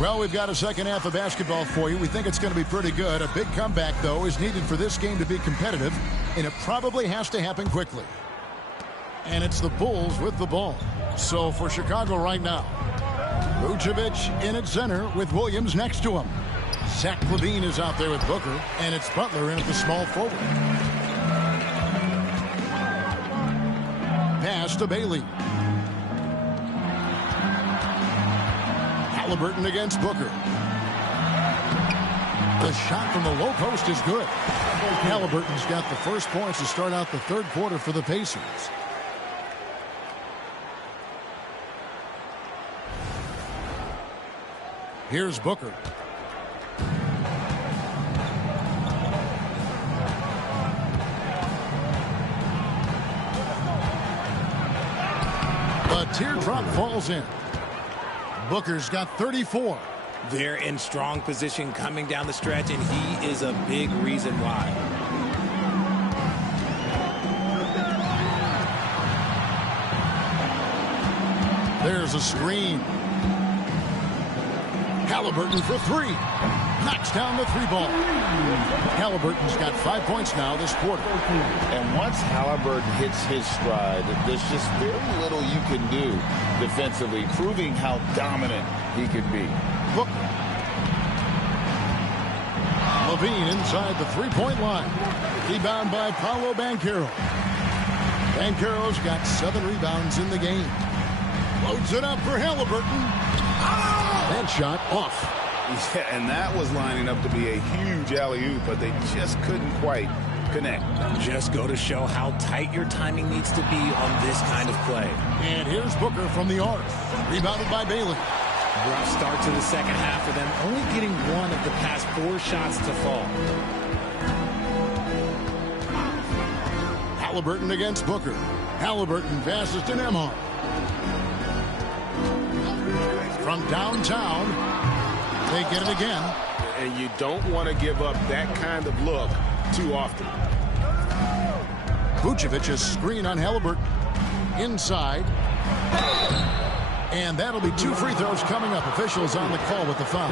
Well, we've got a second half of basketball for you. We think it's going to be pretty good. A big comeback, though, is needed for this game to be competitive, and it probably has to happen quickly. And it's the Bulls with the ball. So for Chicago right now, Vucevic in at center with Williams next to him. Zach LaVine is out there with Booker, and it's Butler in at the small forward. Pass to Bailey. Halliburton against Booker. The shot from the low post is good. Halliburton's got the first points to start out the third quarter for the Pacers. Here's Booker. A teardrop falls in. Booker's got 34. They're in strong position coming down the stretch, and he is a big reason why. There's a screen. Halliburton for three. Knocks down the three ball. Halliburton's got 5 points now this quarter. And once Halliburton hits his stride, there's just very little you can do defensively, proving how dominant he could be. Booker. LaVine inside the three-point line. Rebound by Paolo Banchero. Banchero's got 7 rebounds in the game. Loads it up for Halliburton. That shot off. Yeah, and that was lining up to be a huge alley-oop, but they just couldn't quite connect. Just go to show how tight your timing needs to be on this kind of play. And here's Booker from the arc. Rebounded by Bailey. Rough start to the second half for them, only getting 1 of the past 4 shots to fall. Halliburton against Booker. Halliburton passes to Nembhard. From downtown, They get it again. And you don't want to give up that kind of look too often. Vucevic, a screen on Halliburton. Inside. And that'll be 2 free throws coming up. Officials on the call with the foul.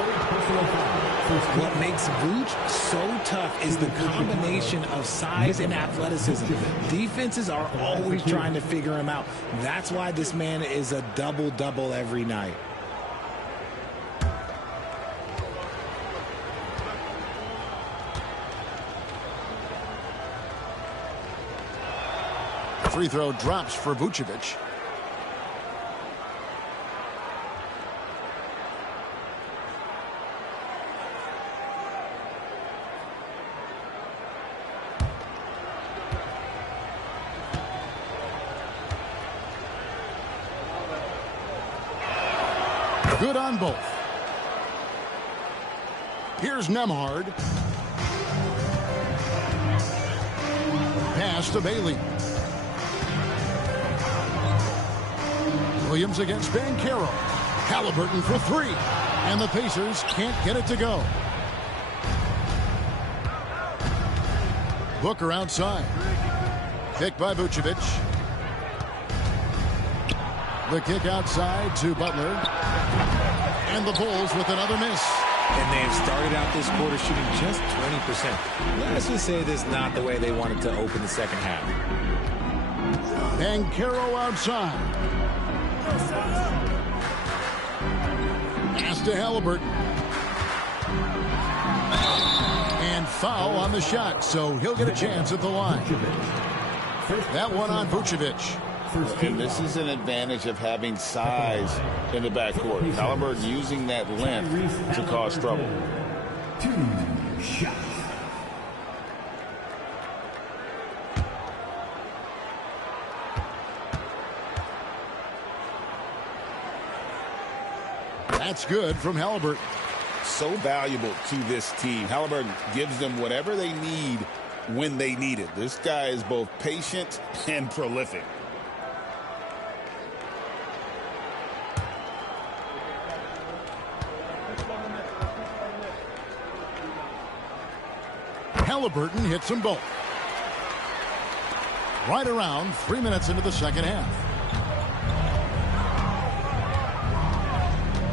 What makes Vooch so tough is the combination of size and athleticism. Defenses are always trying to figure him out. That's why this man is a double-double every night. Free throw drops for Vucevic. Good on both. Here's Nembhard. Pass to Bailey. Williams against Banchero. Halliburton for 3. And the Pacers can't get it to go. Booker outside. Picked by Vucevic. The kick outside to Butler. And the Bulls with another miss. And they have started out this quarter shooting just 20%. Let's just say this is not the way they wanted to open the second half. Banchero outside. Pass to Halliburton. And foul on the shot, so he'll get a chance at the line. That one on Vucevic. And this is an advantage of having size in the backcourt. Halliburton using that length to cause trouble. 2 shots. That's good from Halliburton. So valuable to this team. Halliburton gives them whatever they need when they need it. This guy is both patient and prolific. Halliburton hits them both. Right around 3 minutes into the second half.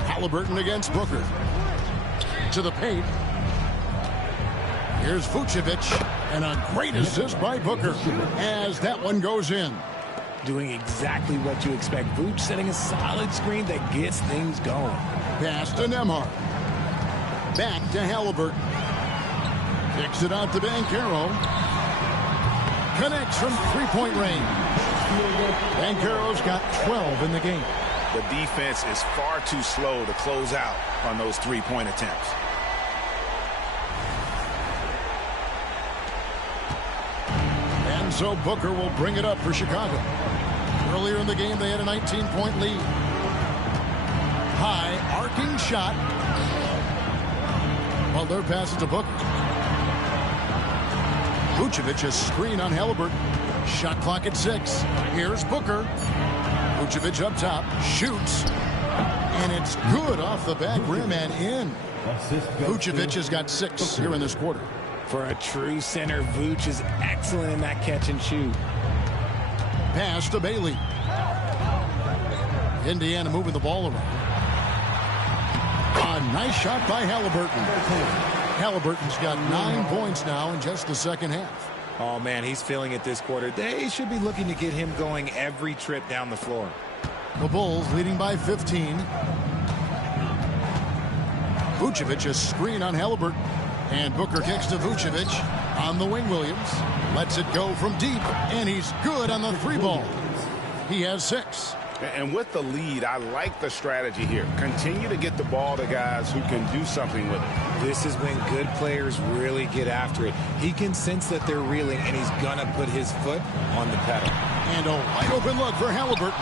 Halliburton against Booker. To the paint. Here's Vucevic. And a great assist by Booker as that one goes in. Doing exactly what you expect. Vooch setting a solid screen that gets things going. Pass to Nembhard. Back to Halliburton. Kicks it out to Banchero. Connects from three-point range. Banchero's got 12 in the game. The defense is far too slow to close out on those three-point attempts. And so Booker will bring it up for Chicago. Earlier in the game, they had a 19-point lead. High, arcing shot. Butler passes to Booker. Vucevic, a screen on Halliburton. Shot clock at 6. Here's Booker. Vucevic up top. Shoots. And it's good off the back rim and in. Vucevic has got 6 here in this quarter. For a true center, Vooch is excellent in that catch and shoot. Pass to Bailey. Indiana moving the ball around. A nice shot by Halliburton. Halliburton's got 9 points now in just the second half. Oh, man, he's feeling it this quarter. They should be looking to get him going every trip down the floor. The Bulls leading by 15. Vucevic, a screen on Halliburton. And Booker kicks to Vucevic on the wing. Williams lets it go from deep, and he's good on the 3-ball. He has 6. And with the lead, I like the strategy here. Continue to get the ball to guys who can do something with it. This is when good players really get after it. He can sense that they're reeling, and he's going to put his foot on the pedal. And a wide open look for Halliburton.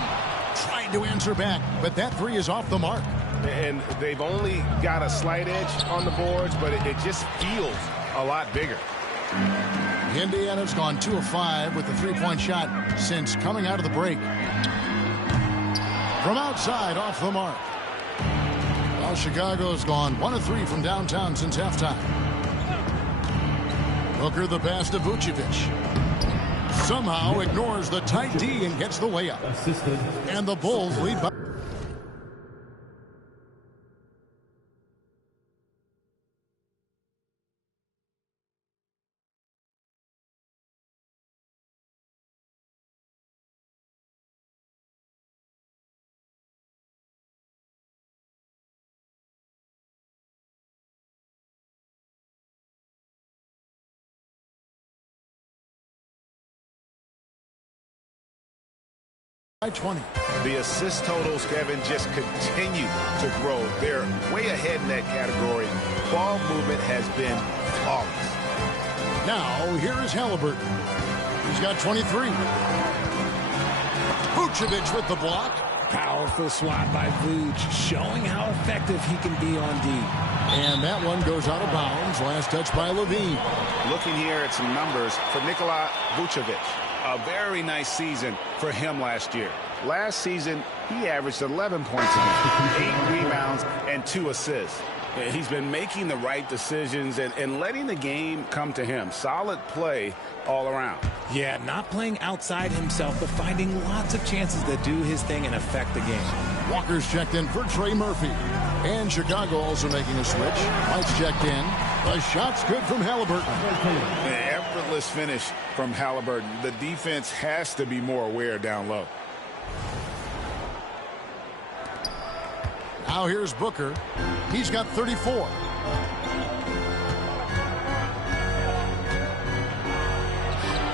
Tried to answer back, but that 3 is off the mark. And they've only got a slight edge on the boards, but it just feels a lot bigger. Indiana's gone 2 of 5 with the 3-point shot since coming out of the break. From outside, off the mark. Foul Chicago's gone 1 of 3 from downtown since halftime. Booker the pass to Vucevic. Somehow ignores the tight D and gets the layup. And the Bulls lead by... by 20. The assist totals, Kevin, just continue to grow. They're way ahead in that category. Ball movement has been flawless. Now, here is Halliburton. He's got 23. Vucevic with the block. Powerful swat by Vuce, showing how effective he can be on D. And that one goes out of bounds. Last touch by Levine. Looking here at some numbers for Nikola Vucevic. A very nice season for him last year. Last season, he averaged 11 points a game, 8 rebounds, and 2 assists. He's been making the right decisions and letting the game come to him. Solid play all around. Yeah, not playing outside himself, but finding lots of chances to do his thing and affect the game. Walker's checked in for Trey Murphy. And Chicago also making a switch. Mike's checked in. The shot's good from Halliburton. An effortless finish from Halliburton. The defense has to be more aware down low. Now here's Booker. He's got 34.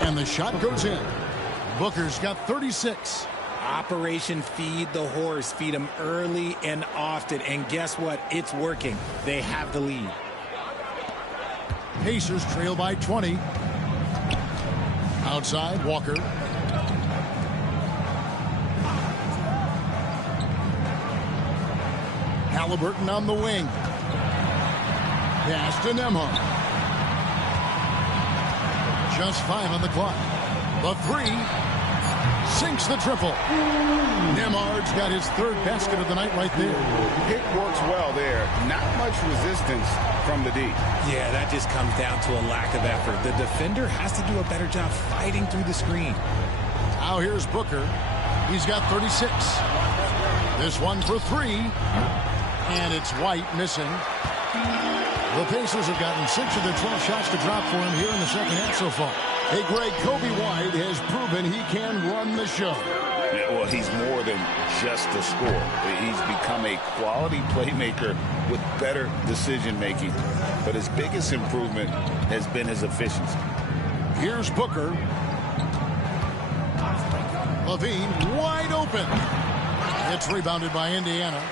And the shot goes in. Booker's got 36. Operation Feed the Horse. Feed him early and often. And guess what? It's working. They have the lead. Pacers trail by 20. Outside, Walker. Halliburton on the wing. Pass to Nembhard. Just 5 on the clock. The 3 sinks the triple. Nembhard's got his 3rd basket of the night right there. It works well there. Not much resistance from the D. Yeah, that just comes down to a lack of effort. The defender has to do a better job fighting through the screen. Now here's Booker. He's got 36. This one for 3. And it's White missing. The Pacers have gotten 6 of their 12 shots to drop for him here in the second half so far. Hey, Greg, Kobe White has proven he can run the show. Yeah, well, he's more than just a scorer. He's become a quality playmaker with better decision-making. But his biggest improvement has been his efficiency. Here's Booker. Levine wide open. It's rebounded by Indiana.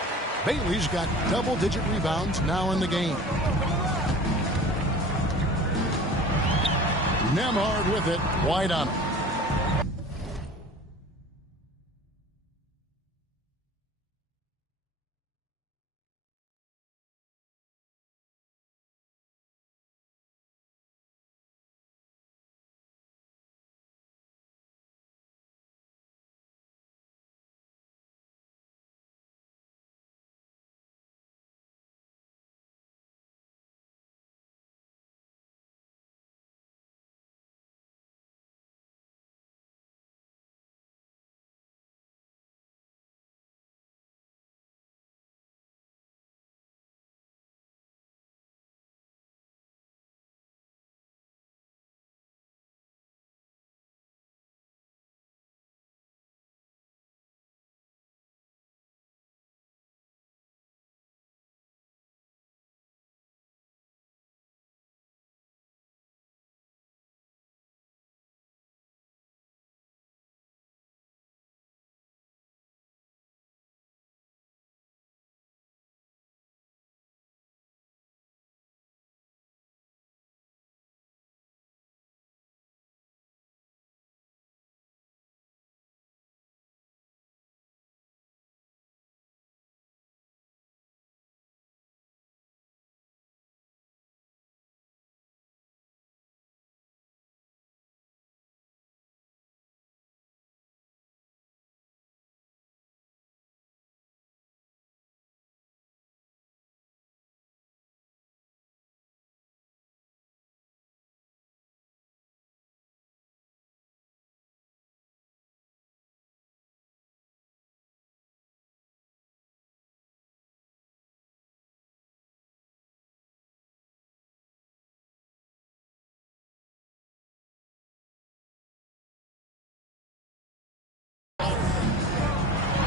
Bailey's got double-digit rebounds now in the game. Nembhard with it. White on him.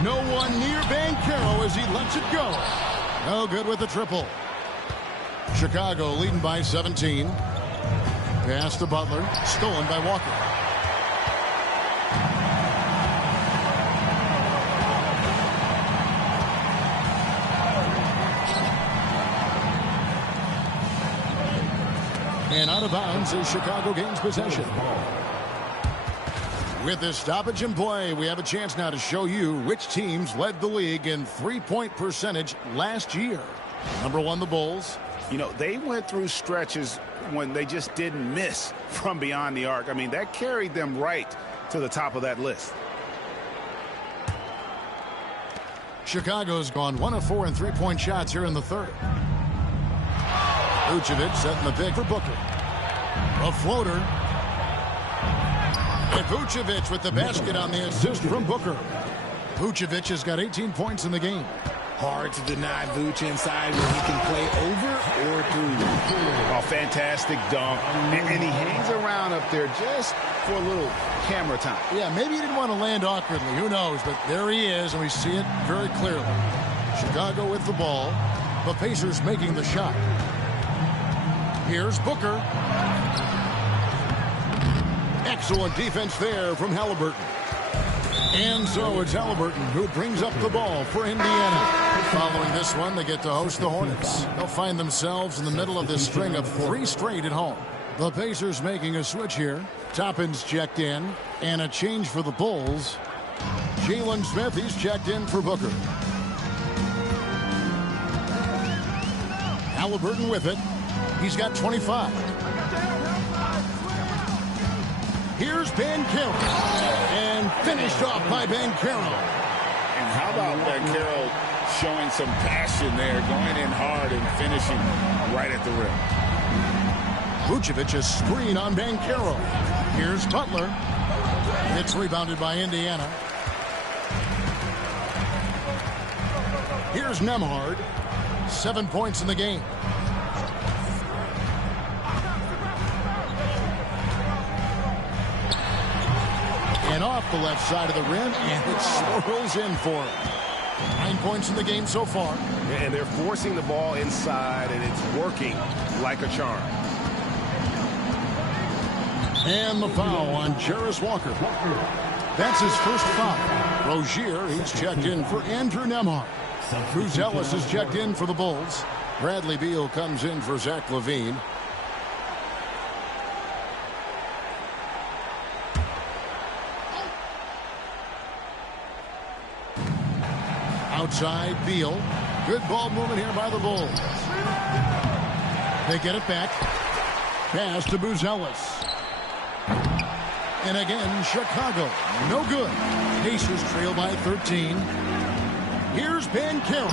No one near Banchero as he lets it go. No good with the triple. Chicago leading by 17. Pass to Butler. Stolen by Walker. And out of bounds as Chicago gains possession. With this stoppage in play, we have a chance now to show you which teams led the league in three-point percentage last year. Number one, the Bulls. You know, they went through stretches when they just didn't miss from beyond the arc. I mean, that carried them right to the top of that list. Chicago's gone 1 of 4 in three-point shots here in the third. Vucevic setting the pick for Booker. A floater. And Vucevic with the basket on the assist from Booker. Vucevic has got 18 points in the game. Hard to deny Vuce inside where he can play over or through. A fantastic dunk. And he hangs around up there just for a little camera time. Yeah, maybe he didn't want to land awkwardly. Who knows? But there he is, and we see it very clearly. Chicago with the ball. The Pacers making the shot. Here's Booker. Excellent defense there from Halliburton. And so it's Halliburton who brings up the ball for Indiana. Following this one, they get to host the Hornets. They'll find themselves in the middle of this string of 3 straight at home. The Pacers making a switch here. Toppin's checked in. And a change for the Bulls. Jalen Smith, he's checked in for Booker. Halliburton with it. He's got 25. Here's Banchero. And finished off by Banchero. And how about Banchero showing some passion there, going in hard and finishing right at the rim. Vucevic a screen on Banchero. Here's Butler. It's rebounded by Indiana. Here's Nembhard. 7 points in the game. And off the left side of the rim, and it swirls in for him. 9 points in the game so far. And they're forcing the ball inside, and it's working like a charm. And the foul on Jarace Walker. That's his first foul. Rozier, he's checked in for Andrew Nembhard. Bruce Ellis is checked in for the Bulls. Bradley Beal comes in for Zach LaVine. Outside, Beal. Good ball movement here by the Bulls. They get it back. Pass to Bruce Ellis. And again, Chicago. No good. Pacers trail by 13. Here's Banchero.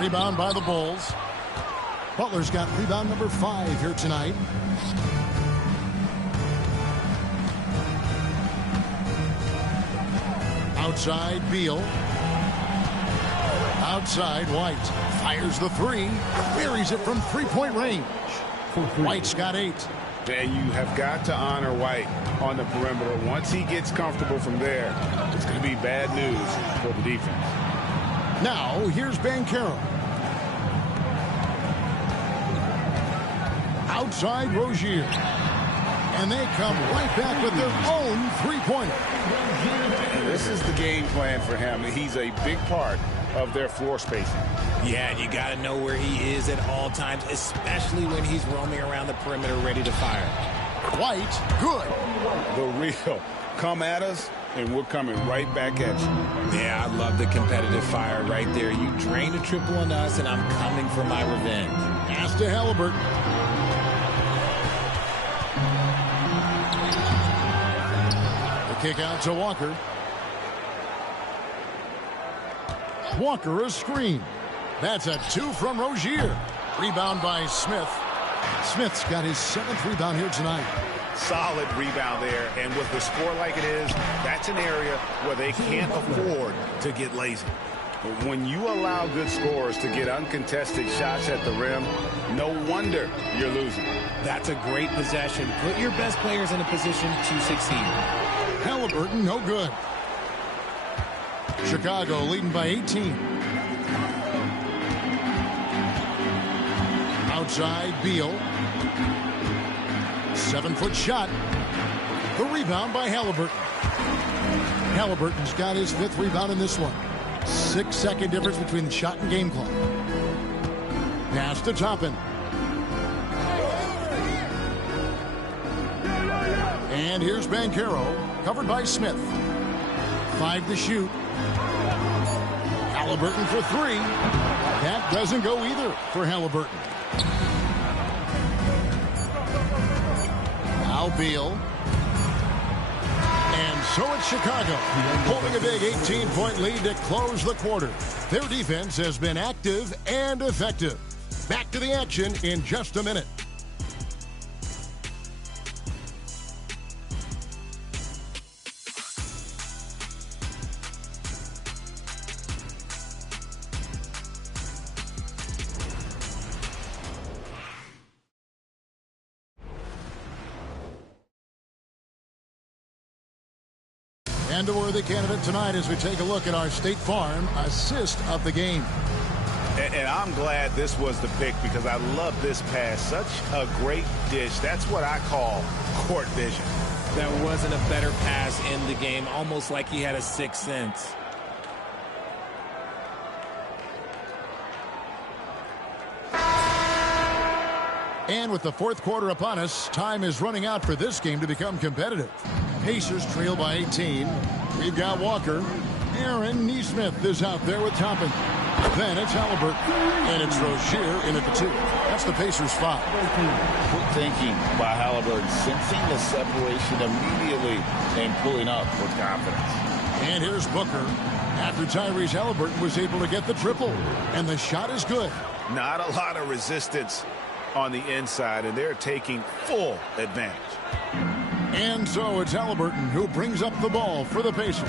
Rebound by the Bulls. Butler's got rebound number 5 here tonight. Outside, Beal. Outside, White. Fires the 3. Buries it from three-point range. White's got 8. And you have got to honor White on the perimeter. Once he gets comfortable from there, it's going to be bad news for the defense. Now, here's Banchero. Outside, Rozier. And they come right back with their own three-pointer. This is the game plan for him. He's a big part of their floor spacing. Yeah, and you got to know where he is at all times, especially when he's roaming around the perimeter ready to fire. White, good. The real. Come at us, and we're coming right back at you. Yeah, I love the competitive fire right there. You drain a triple on us, and I'm coming for my revenge. Pass to Halliburton. The kick out to Walker. Walker a screen. That's a 2 from Rozier. Rebound by Smith. Smith's got his 7th rebound here tonight. Solid rebound there, and with the score like it is, that's an area where they can't afford to get lazy. When you allow good scorers to get uncontested shots at the rim, no wonder you're losing. That's a great possession. Put your best players in a position to succeed. Halliburton, no good. Chicago leading by 18. Outside, Beal. 7-foot shot. The rebound by Halliburton. Halliburton's got his 5th rebound in this one. 6-second difference between the shot and game clock. Pass to Toppin. And here's Banchero, covered by Smith. 5 to shoot. Halliburton for 3. That doesn't go either for Halliburton. Now Beal. And so it's Chicago, holding a big 18-point lead to close the quarter. Their defense has been active and effective. Back to the action in just a minute. And a worthy candidate tonight as we take a look at our State Farm assist of the game. And I'm glad this was the pick because I love this pass. Such a great dish. That's what I call court vision. There wasn't a better pass in the game, almost like he had a sixth sense. And with the 4th quarter upon us, time is running out for this game to become competitive. Pacers trail by 18. We've got Walker. Aaron Nesmith is out there with Toppin. Then it's Halliburton. And it's Rozier in at the 2. That's the Pacers' foul. Quick thinking by Halliburton, sensing the separation immediately and pulling up with confidence. And here's Booker. After Tyrese Halliburton was able to get the triple. And the shot is good. Not a lot of resistance on the inside, and they're taking full advantage. And so it's Halliburton who brings up the ball for the Pacers.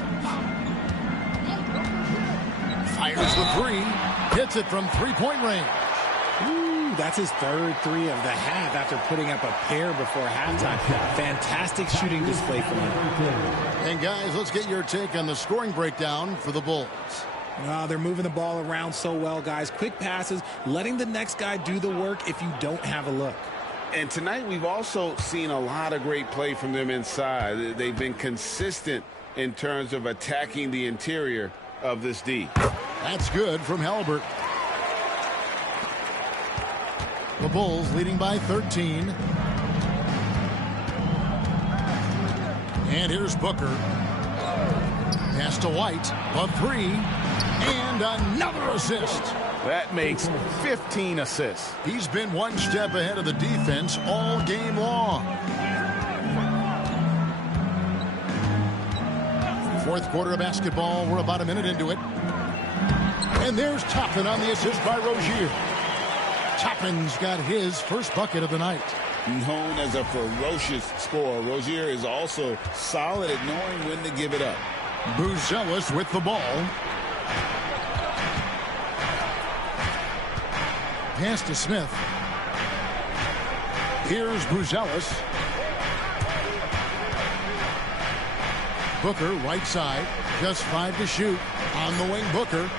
Fires the 3. Hits it from 3-point range. Ooh, that's his 3rd 3 of the half after putting up a pair before halftime. Fantastic shooting display from him. And guys, let's get your take on the scoring breakdown for the Bulls. They're moving the ball around so well, guys. Quick passes, letting the next guy do the work if you don't have a look. And tonight we've also seen a lot of great play from them inside. They've been consistent in terms of attacking the interior of this D. That's good from Halliburton. The Bulls leading by 13. And here's Booker. Pass to White. A 3. And another assist. That makes 15 assists. He's been one step ahead of the defense all game long. 4th quarter of basketball. We're about a minute into it. And there's Toppin on the assist by Rozier. Toppin's got his first bucket of the night. Known as a ferocious scorer, Rozier is also solid at knowing when to give it up. Buzelis with the ball. Pass to Smith. Here's Buzelis. Booker, right side. Just 5 to shoot. On the wing, Booker.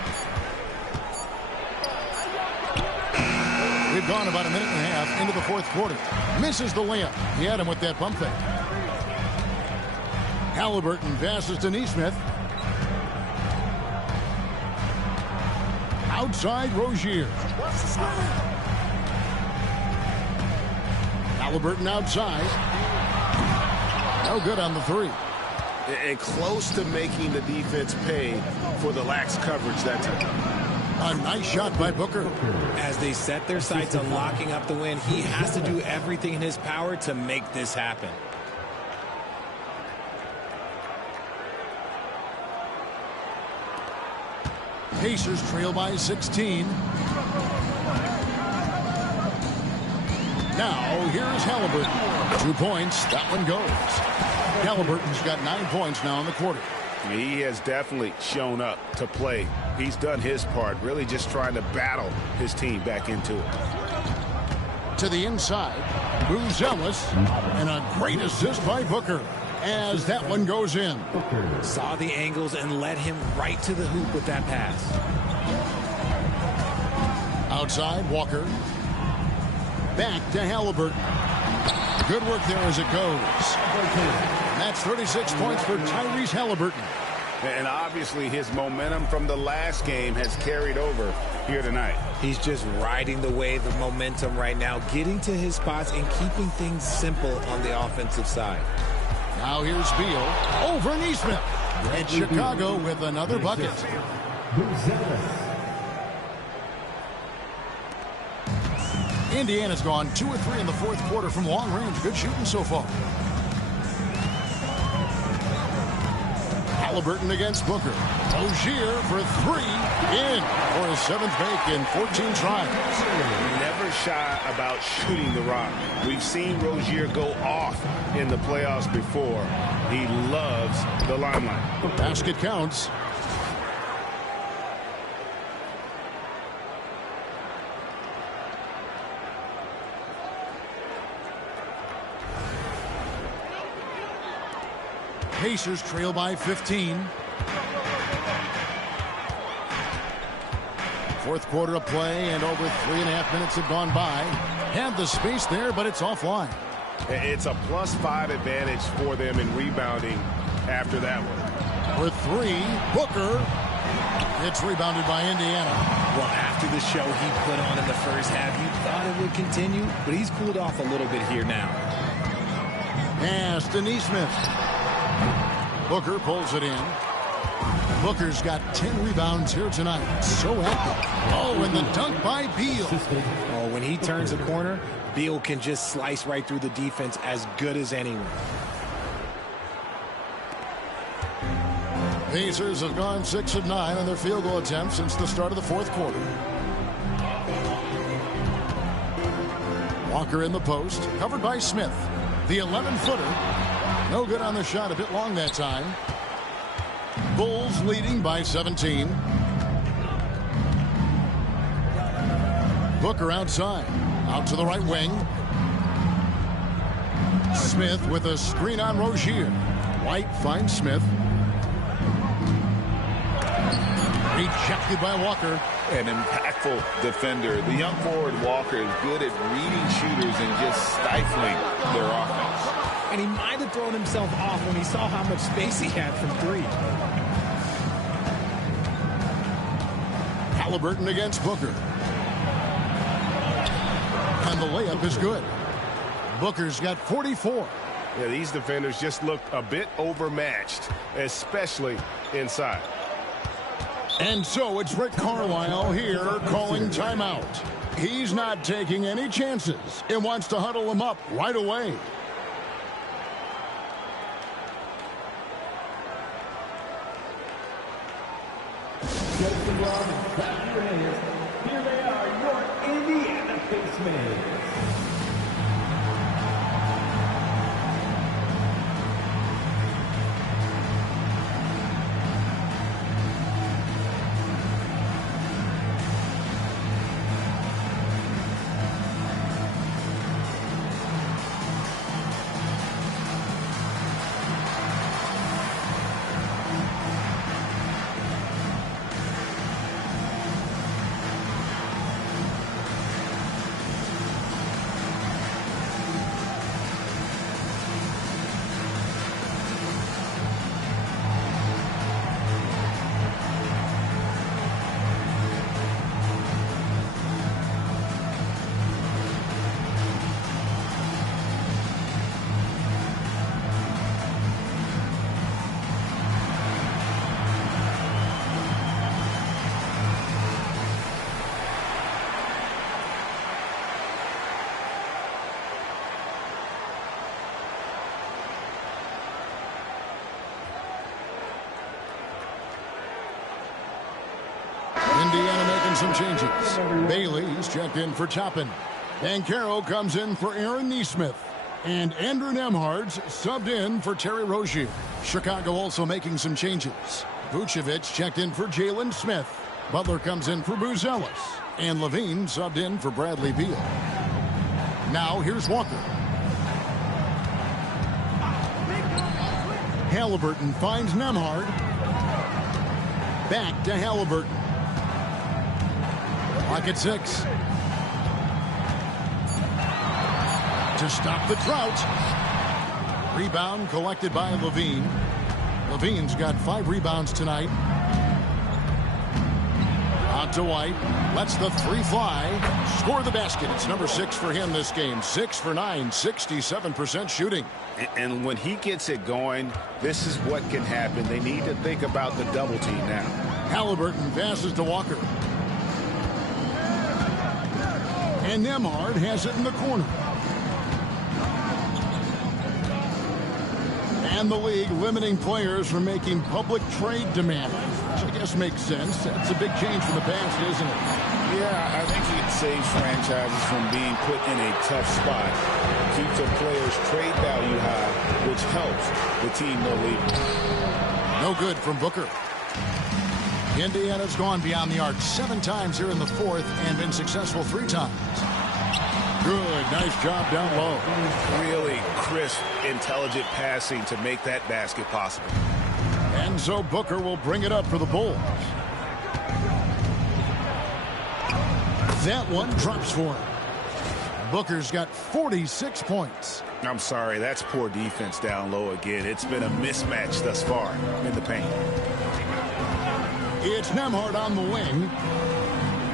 We've gone about a minute and a half into the 4th quarter. Misses the layup. He had him with that pump fake. Halliburton passes to Nesmith. Outside Rozier. Halliburton outside. No good on the 3. And close to making the defense pay for the lax coverage that time. A nice shot by Booker. As they set their sights on locking up the win, he has to do everything in his power to make this happen. Pacers trail by 16. Now, here's Halliburton. 2 points. That one goes. Halliburton's got 9 points now in the quarter. He has definitely shown up to play. He's done his part, really just trying to battle his team back into it. To the inside, Buzelis, and a great assist by Booker. as that one goes in. Saw the angles and led him right to the hoop with that pass. Outside, Walker. Back to Halliburton. Good work there as it goes. And that's 36 points for Tyrese Halliburton. And obviously his momentum from the last game has carried over here tonight. He's just riding the wave of momentum right now, getting to his spots and keeping things simple on the offensive side. Now here's Beal over Neesmith. And Chicago with another bucket. Indiana's gone 2 of 3 in the fourth quarter from long range. Good shooting so far. Halliburton against Booker. Rozier for 3 in for his 7th make in 14 tries. Never shy about shooting the rock. We've seen Rozier go off in the playoffs before. He loves the limelight. Basket counts. Pacers trail by 15. Fourth quarter of play, and over 3.5 minutes have gone by. Had the space there, but it's offline. It's a +5 advantage for them in rebounding after that one. For 3, Booker. It's rebounded by Indiana. Well, after the show he put on in the first half, you thought it would continue, but he's cooled off a little bit here now. Pass to Neesmith. Booker pulls it in. Booker's got 10 rebounds here tonight. So active. Oh, and the dunk by Beal. Oh, when he turns a corner, Beal can just slice right through the defense as good as anyone. Pacers have gone 6 of 9 on their field goal attempts since the start of the fourth quarter. Walker in the post, covered by Smith. The 11-footer. No good on the shot, a bit long that time. Bulls leading by 17. Booker outside. Out to the right wing. Smith with a screen on Rozier. White finds Smith. Rejected by Walker. An impactful defender. The young forward Walker is good at reading shooters and just stifling their offense. And he might have thrown himself off when he saw how much space he had from 3. Halliburton against Booker. And the layup is good. Booker's got 44. Yeah, these defenders just look a bit overmatched, especially inside. And so it's Rick Carlisle here calling timeout. He's not taking any chances and wants to huddle them up right away. Justin Robbins, clap your hands. Here they are, your Indiana Pacers. Indiana making some changes. Bailey's checked in for Toppin. Banchero comes in for Aaron Neesmith. And Andrew Nembhard's subbed in for Terry Rozier. Chicago also making some changes. Vucevic checked in for Jalen Smith. Butler comes in for Buzelis. And Levine subbed in for Bradley Beal. Now here's Walker. Halliburton finds Nembhard. Back to Halliburton. Clock at 6. To stop the drought. Rebound collected by Levine. Levine's got 5 rebounds tonight. Out to White. Lets the 3 fly. Score the basket. It's number 6 for him this game. 6 for 9. 67% shooting. And when he gets it going, this is what can happen. They need to think about the double team now. Halliburton passes to Walker. And Nembhard has it in the corner. And the league limiting players from making public trade demands, which I guess makes sense. That's a big change from the past, isn't it? Yeah, I think it saves franchises from being put in a tough spot. Keeps a player's trade value high, which helps the team they're leaving. No good from Booker. Indiana's gone beyond the arc 7 times here in the 4th and been successful 3 times. Good, nice job down low. Really crisp, intelligent passing to make that basket possible. And so Booker will bring it up for the Bulls. That one drops for him. Booker's got 46 points. I'm sorry, that's poor defense down low again. It's been a mismatch thus far in the paint. It's Nembhard on the wing.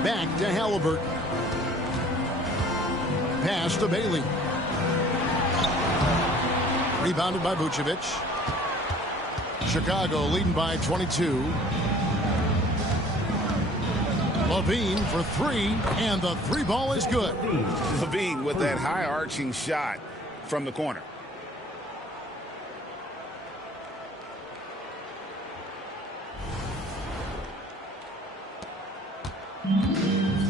Back to Halliburton. Pass to Bailey. Rebounded by Vucevic. Chicago leading by 22. Levine for 3, and the 3 ball is good. Levine with that high arching shot from the corner.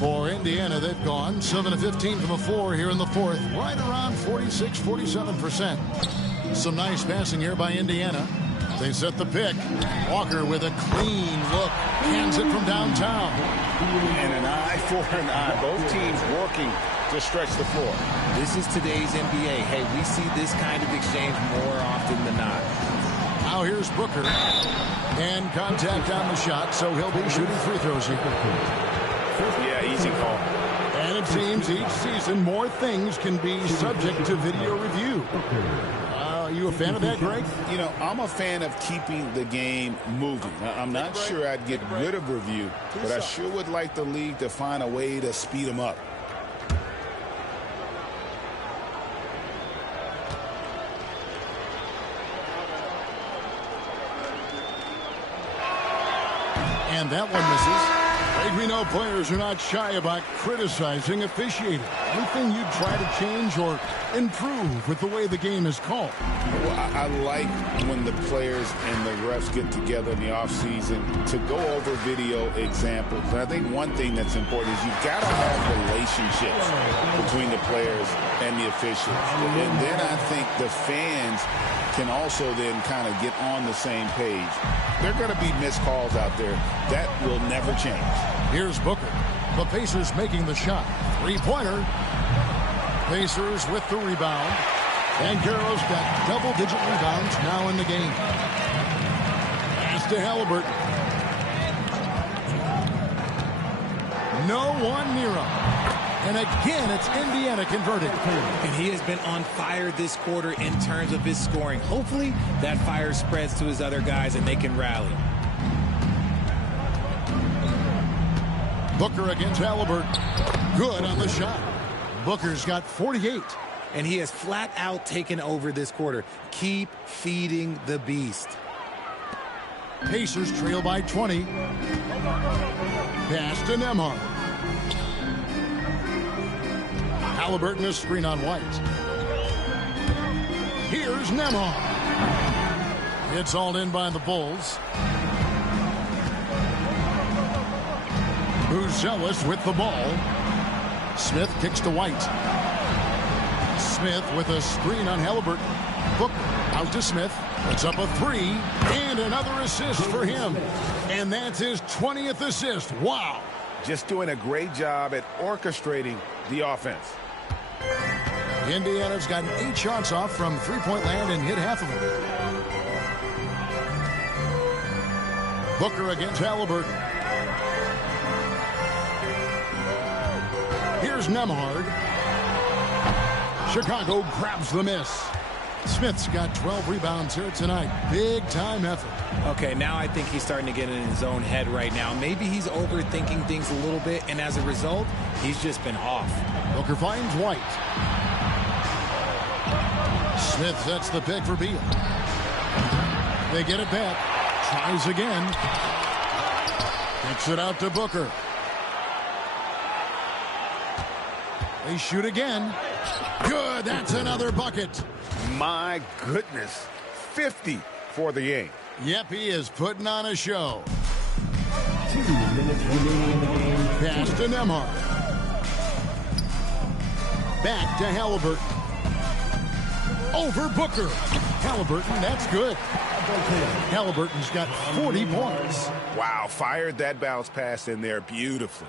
For Indiana, they've gone 7 of 15 from the floor here in the 4th, right around 46-47%. Some nice passing here by Indiana. They set the pick. Walker with a clean look. Hands it from downtown. And an eye for an eye. Both teams working to stretch the floor. This is today's NBA. Hey, we see this kind of exchange more often than not. Now here's Booker. And contact on the shot, so he'll be shooting free throws here. Yeah, easy call. And it seems each season more things can be subject to video review. Are you a fan of that, Greg? You know, I'm a fan of keeping the game moving. I'm not sure I'd get rid of review, but I sure would like the league to find a way to speed them up. And that one misses. Greg, we know players are not shy about criticizing officiating. Anything you'd try to change or improve with the way the game is called? Well, I like when the players and the refs get together in the offseason to go over video examples. And I think one thing that's important is you've got to have relationships between the players and the officials. And then I think the fans can also then kind of get on the same page. There are going to be missed calls out there. That will never change. Here's Booker. The Pacers making the shot. 3-pointer. Pacers with the rebound. And Banchero's got double-digit rebounds now in the game. Pass to Halliburton. No one near him. And again, it's Indiana converted. And he has been on fire this quarter in terms of his scoring. Hopefully, that fire spreads to his other guys and they can rally. Booker against Halliburton. Good on the shot. Booker's got 48. And he has flat out taken over this quarter. Keep feeding the beast. Pacers trail by 20. Pass to Nembhard. Halliburton a screen on White. Here's Nembhard. It's hauled in by the Bulls. Buzelis with the ball. Smith kicks to White. Smith with a screen on Halliburton. Booker out to Smith. It's up a 3. And another assist for him. And that's his 20th assist. Wow. Just doing a great job at orchestrating the offense. Indiana's gotten 8 shots off from 3-point land and hit half of them. Booker against Halliburton. Here's Nembhard. Chicago grabs the miss. Smith's got 12 rebounds here tonight. Big time effort. Okay, now I think he's starting to get in his own head right now. Maybe he's overthinking things a little bit, and as a result, he's just been off. Booker finds White. Smith sets the pick for Beal. They get it back. Tries again. Kicks it out to Booker. They shoot again. Good. That's another bucket. My goodness. 50 for the game. Yep, he is putting on a show. 2 minutes remaining in the game. Pass to Nembhard. Back to Halliburton. Over Booker. Halliburton, that's good. Halliburton's got 40 points. Wow, fired that bounce pass in there beautifully.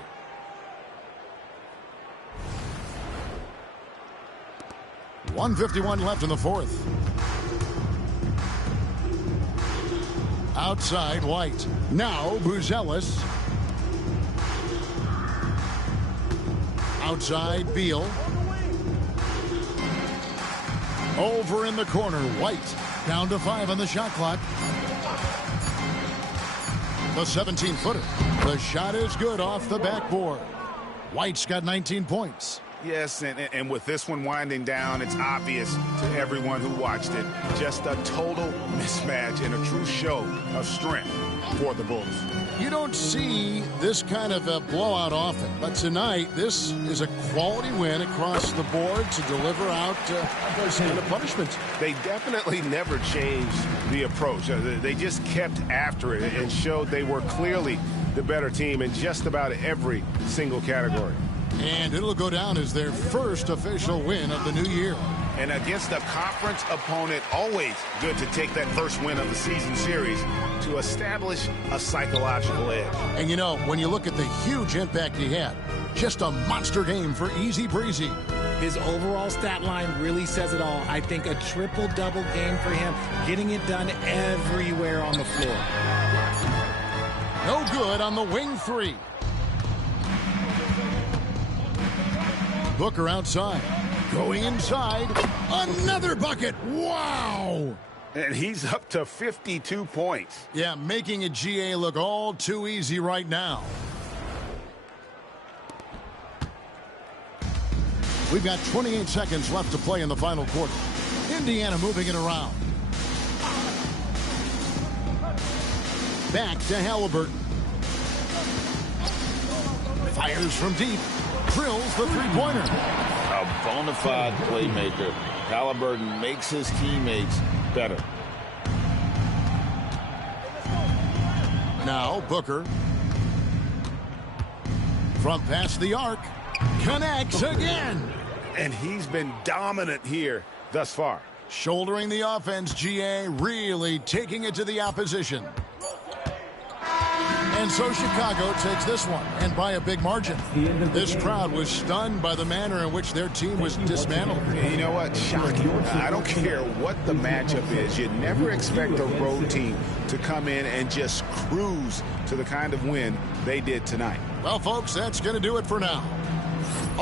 .151 left in the fourth. Outside White. Now Buzelis. Outside Beal. Over in the corner, White. Down to 5 on the shot clock. The 17-footer. The shot is good off the backboard. White's got 19 points. Yes, and with this one winding down, it's obvious to everyone who watched it. Just a total mismatch and a true show of strength for the Bulls. You don't see this kind of a blowout often, but tonight this is a quality win across the board to deliver out this kind of punishment. They definitely never changed the approach. They just kept after it and showed they were clearly the better team in just about every single category. And it'll go down as their first official win of the new year. And against a conference opponent, always good to take that first win of the season series to establish a psychological edge. And you know, when you look at the huge impact he had, just a monster game for Easy Breezy. His overall stat line really says it all. I think a triple-double game for him, getting it done everywhere on the floor. No good on the wing three. Booker outside. Going inside. Another bucket. Wow. And he's up to 52 points. Yeah, making a GA look all too easy right now. We've got 28 seconds left to play in the final quarter. Indiana moving it around. Back to Halliburton. Fires from deep. Drills the three-pointer. A bona fide playmaker. Halliburton makes his teammates better. Now Booker. From past the arc. Connects again. And he's been dominant here thus far. Shouldering the offense, GA really taking it to the opposition. And so Chicago takes this one, and by a big margin. This crowd was stunned by the manner in which their team was dismantled. You know what? Shocking. I don't care what the matchup is. You never expect a road team to come in and just cruise to the kind of win they did tonight. Well, folks, that's going to do it for now.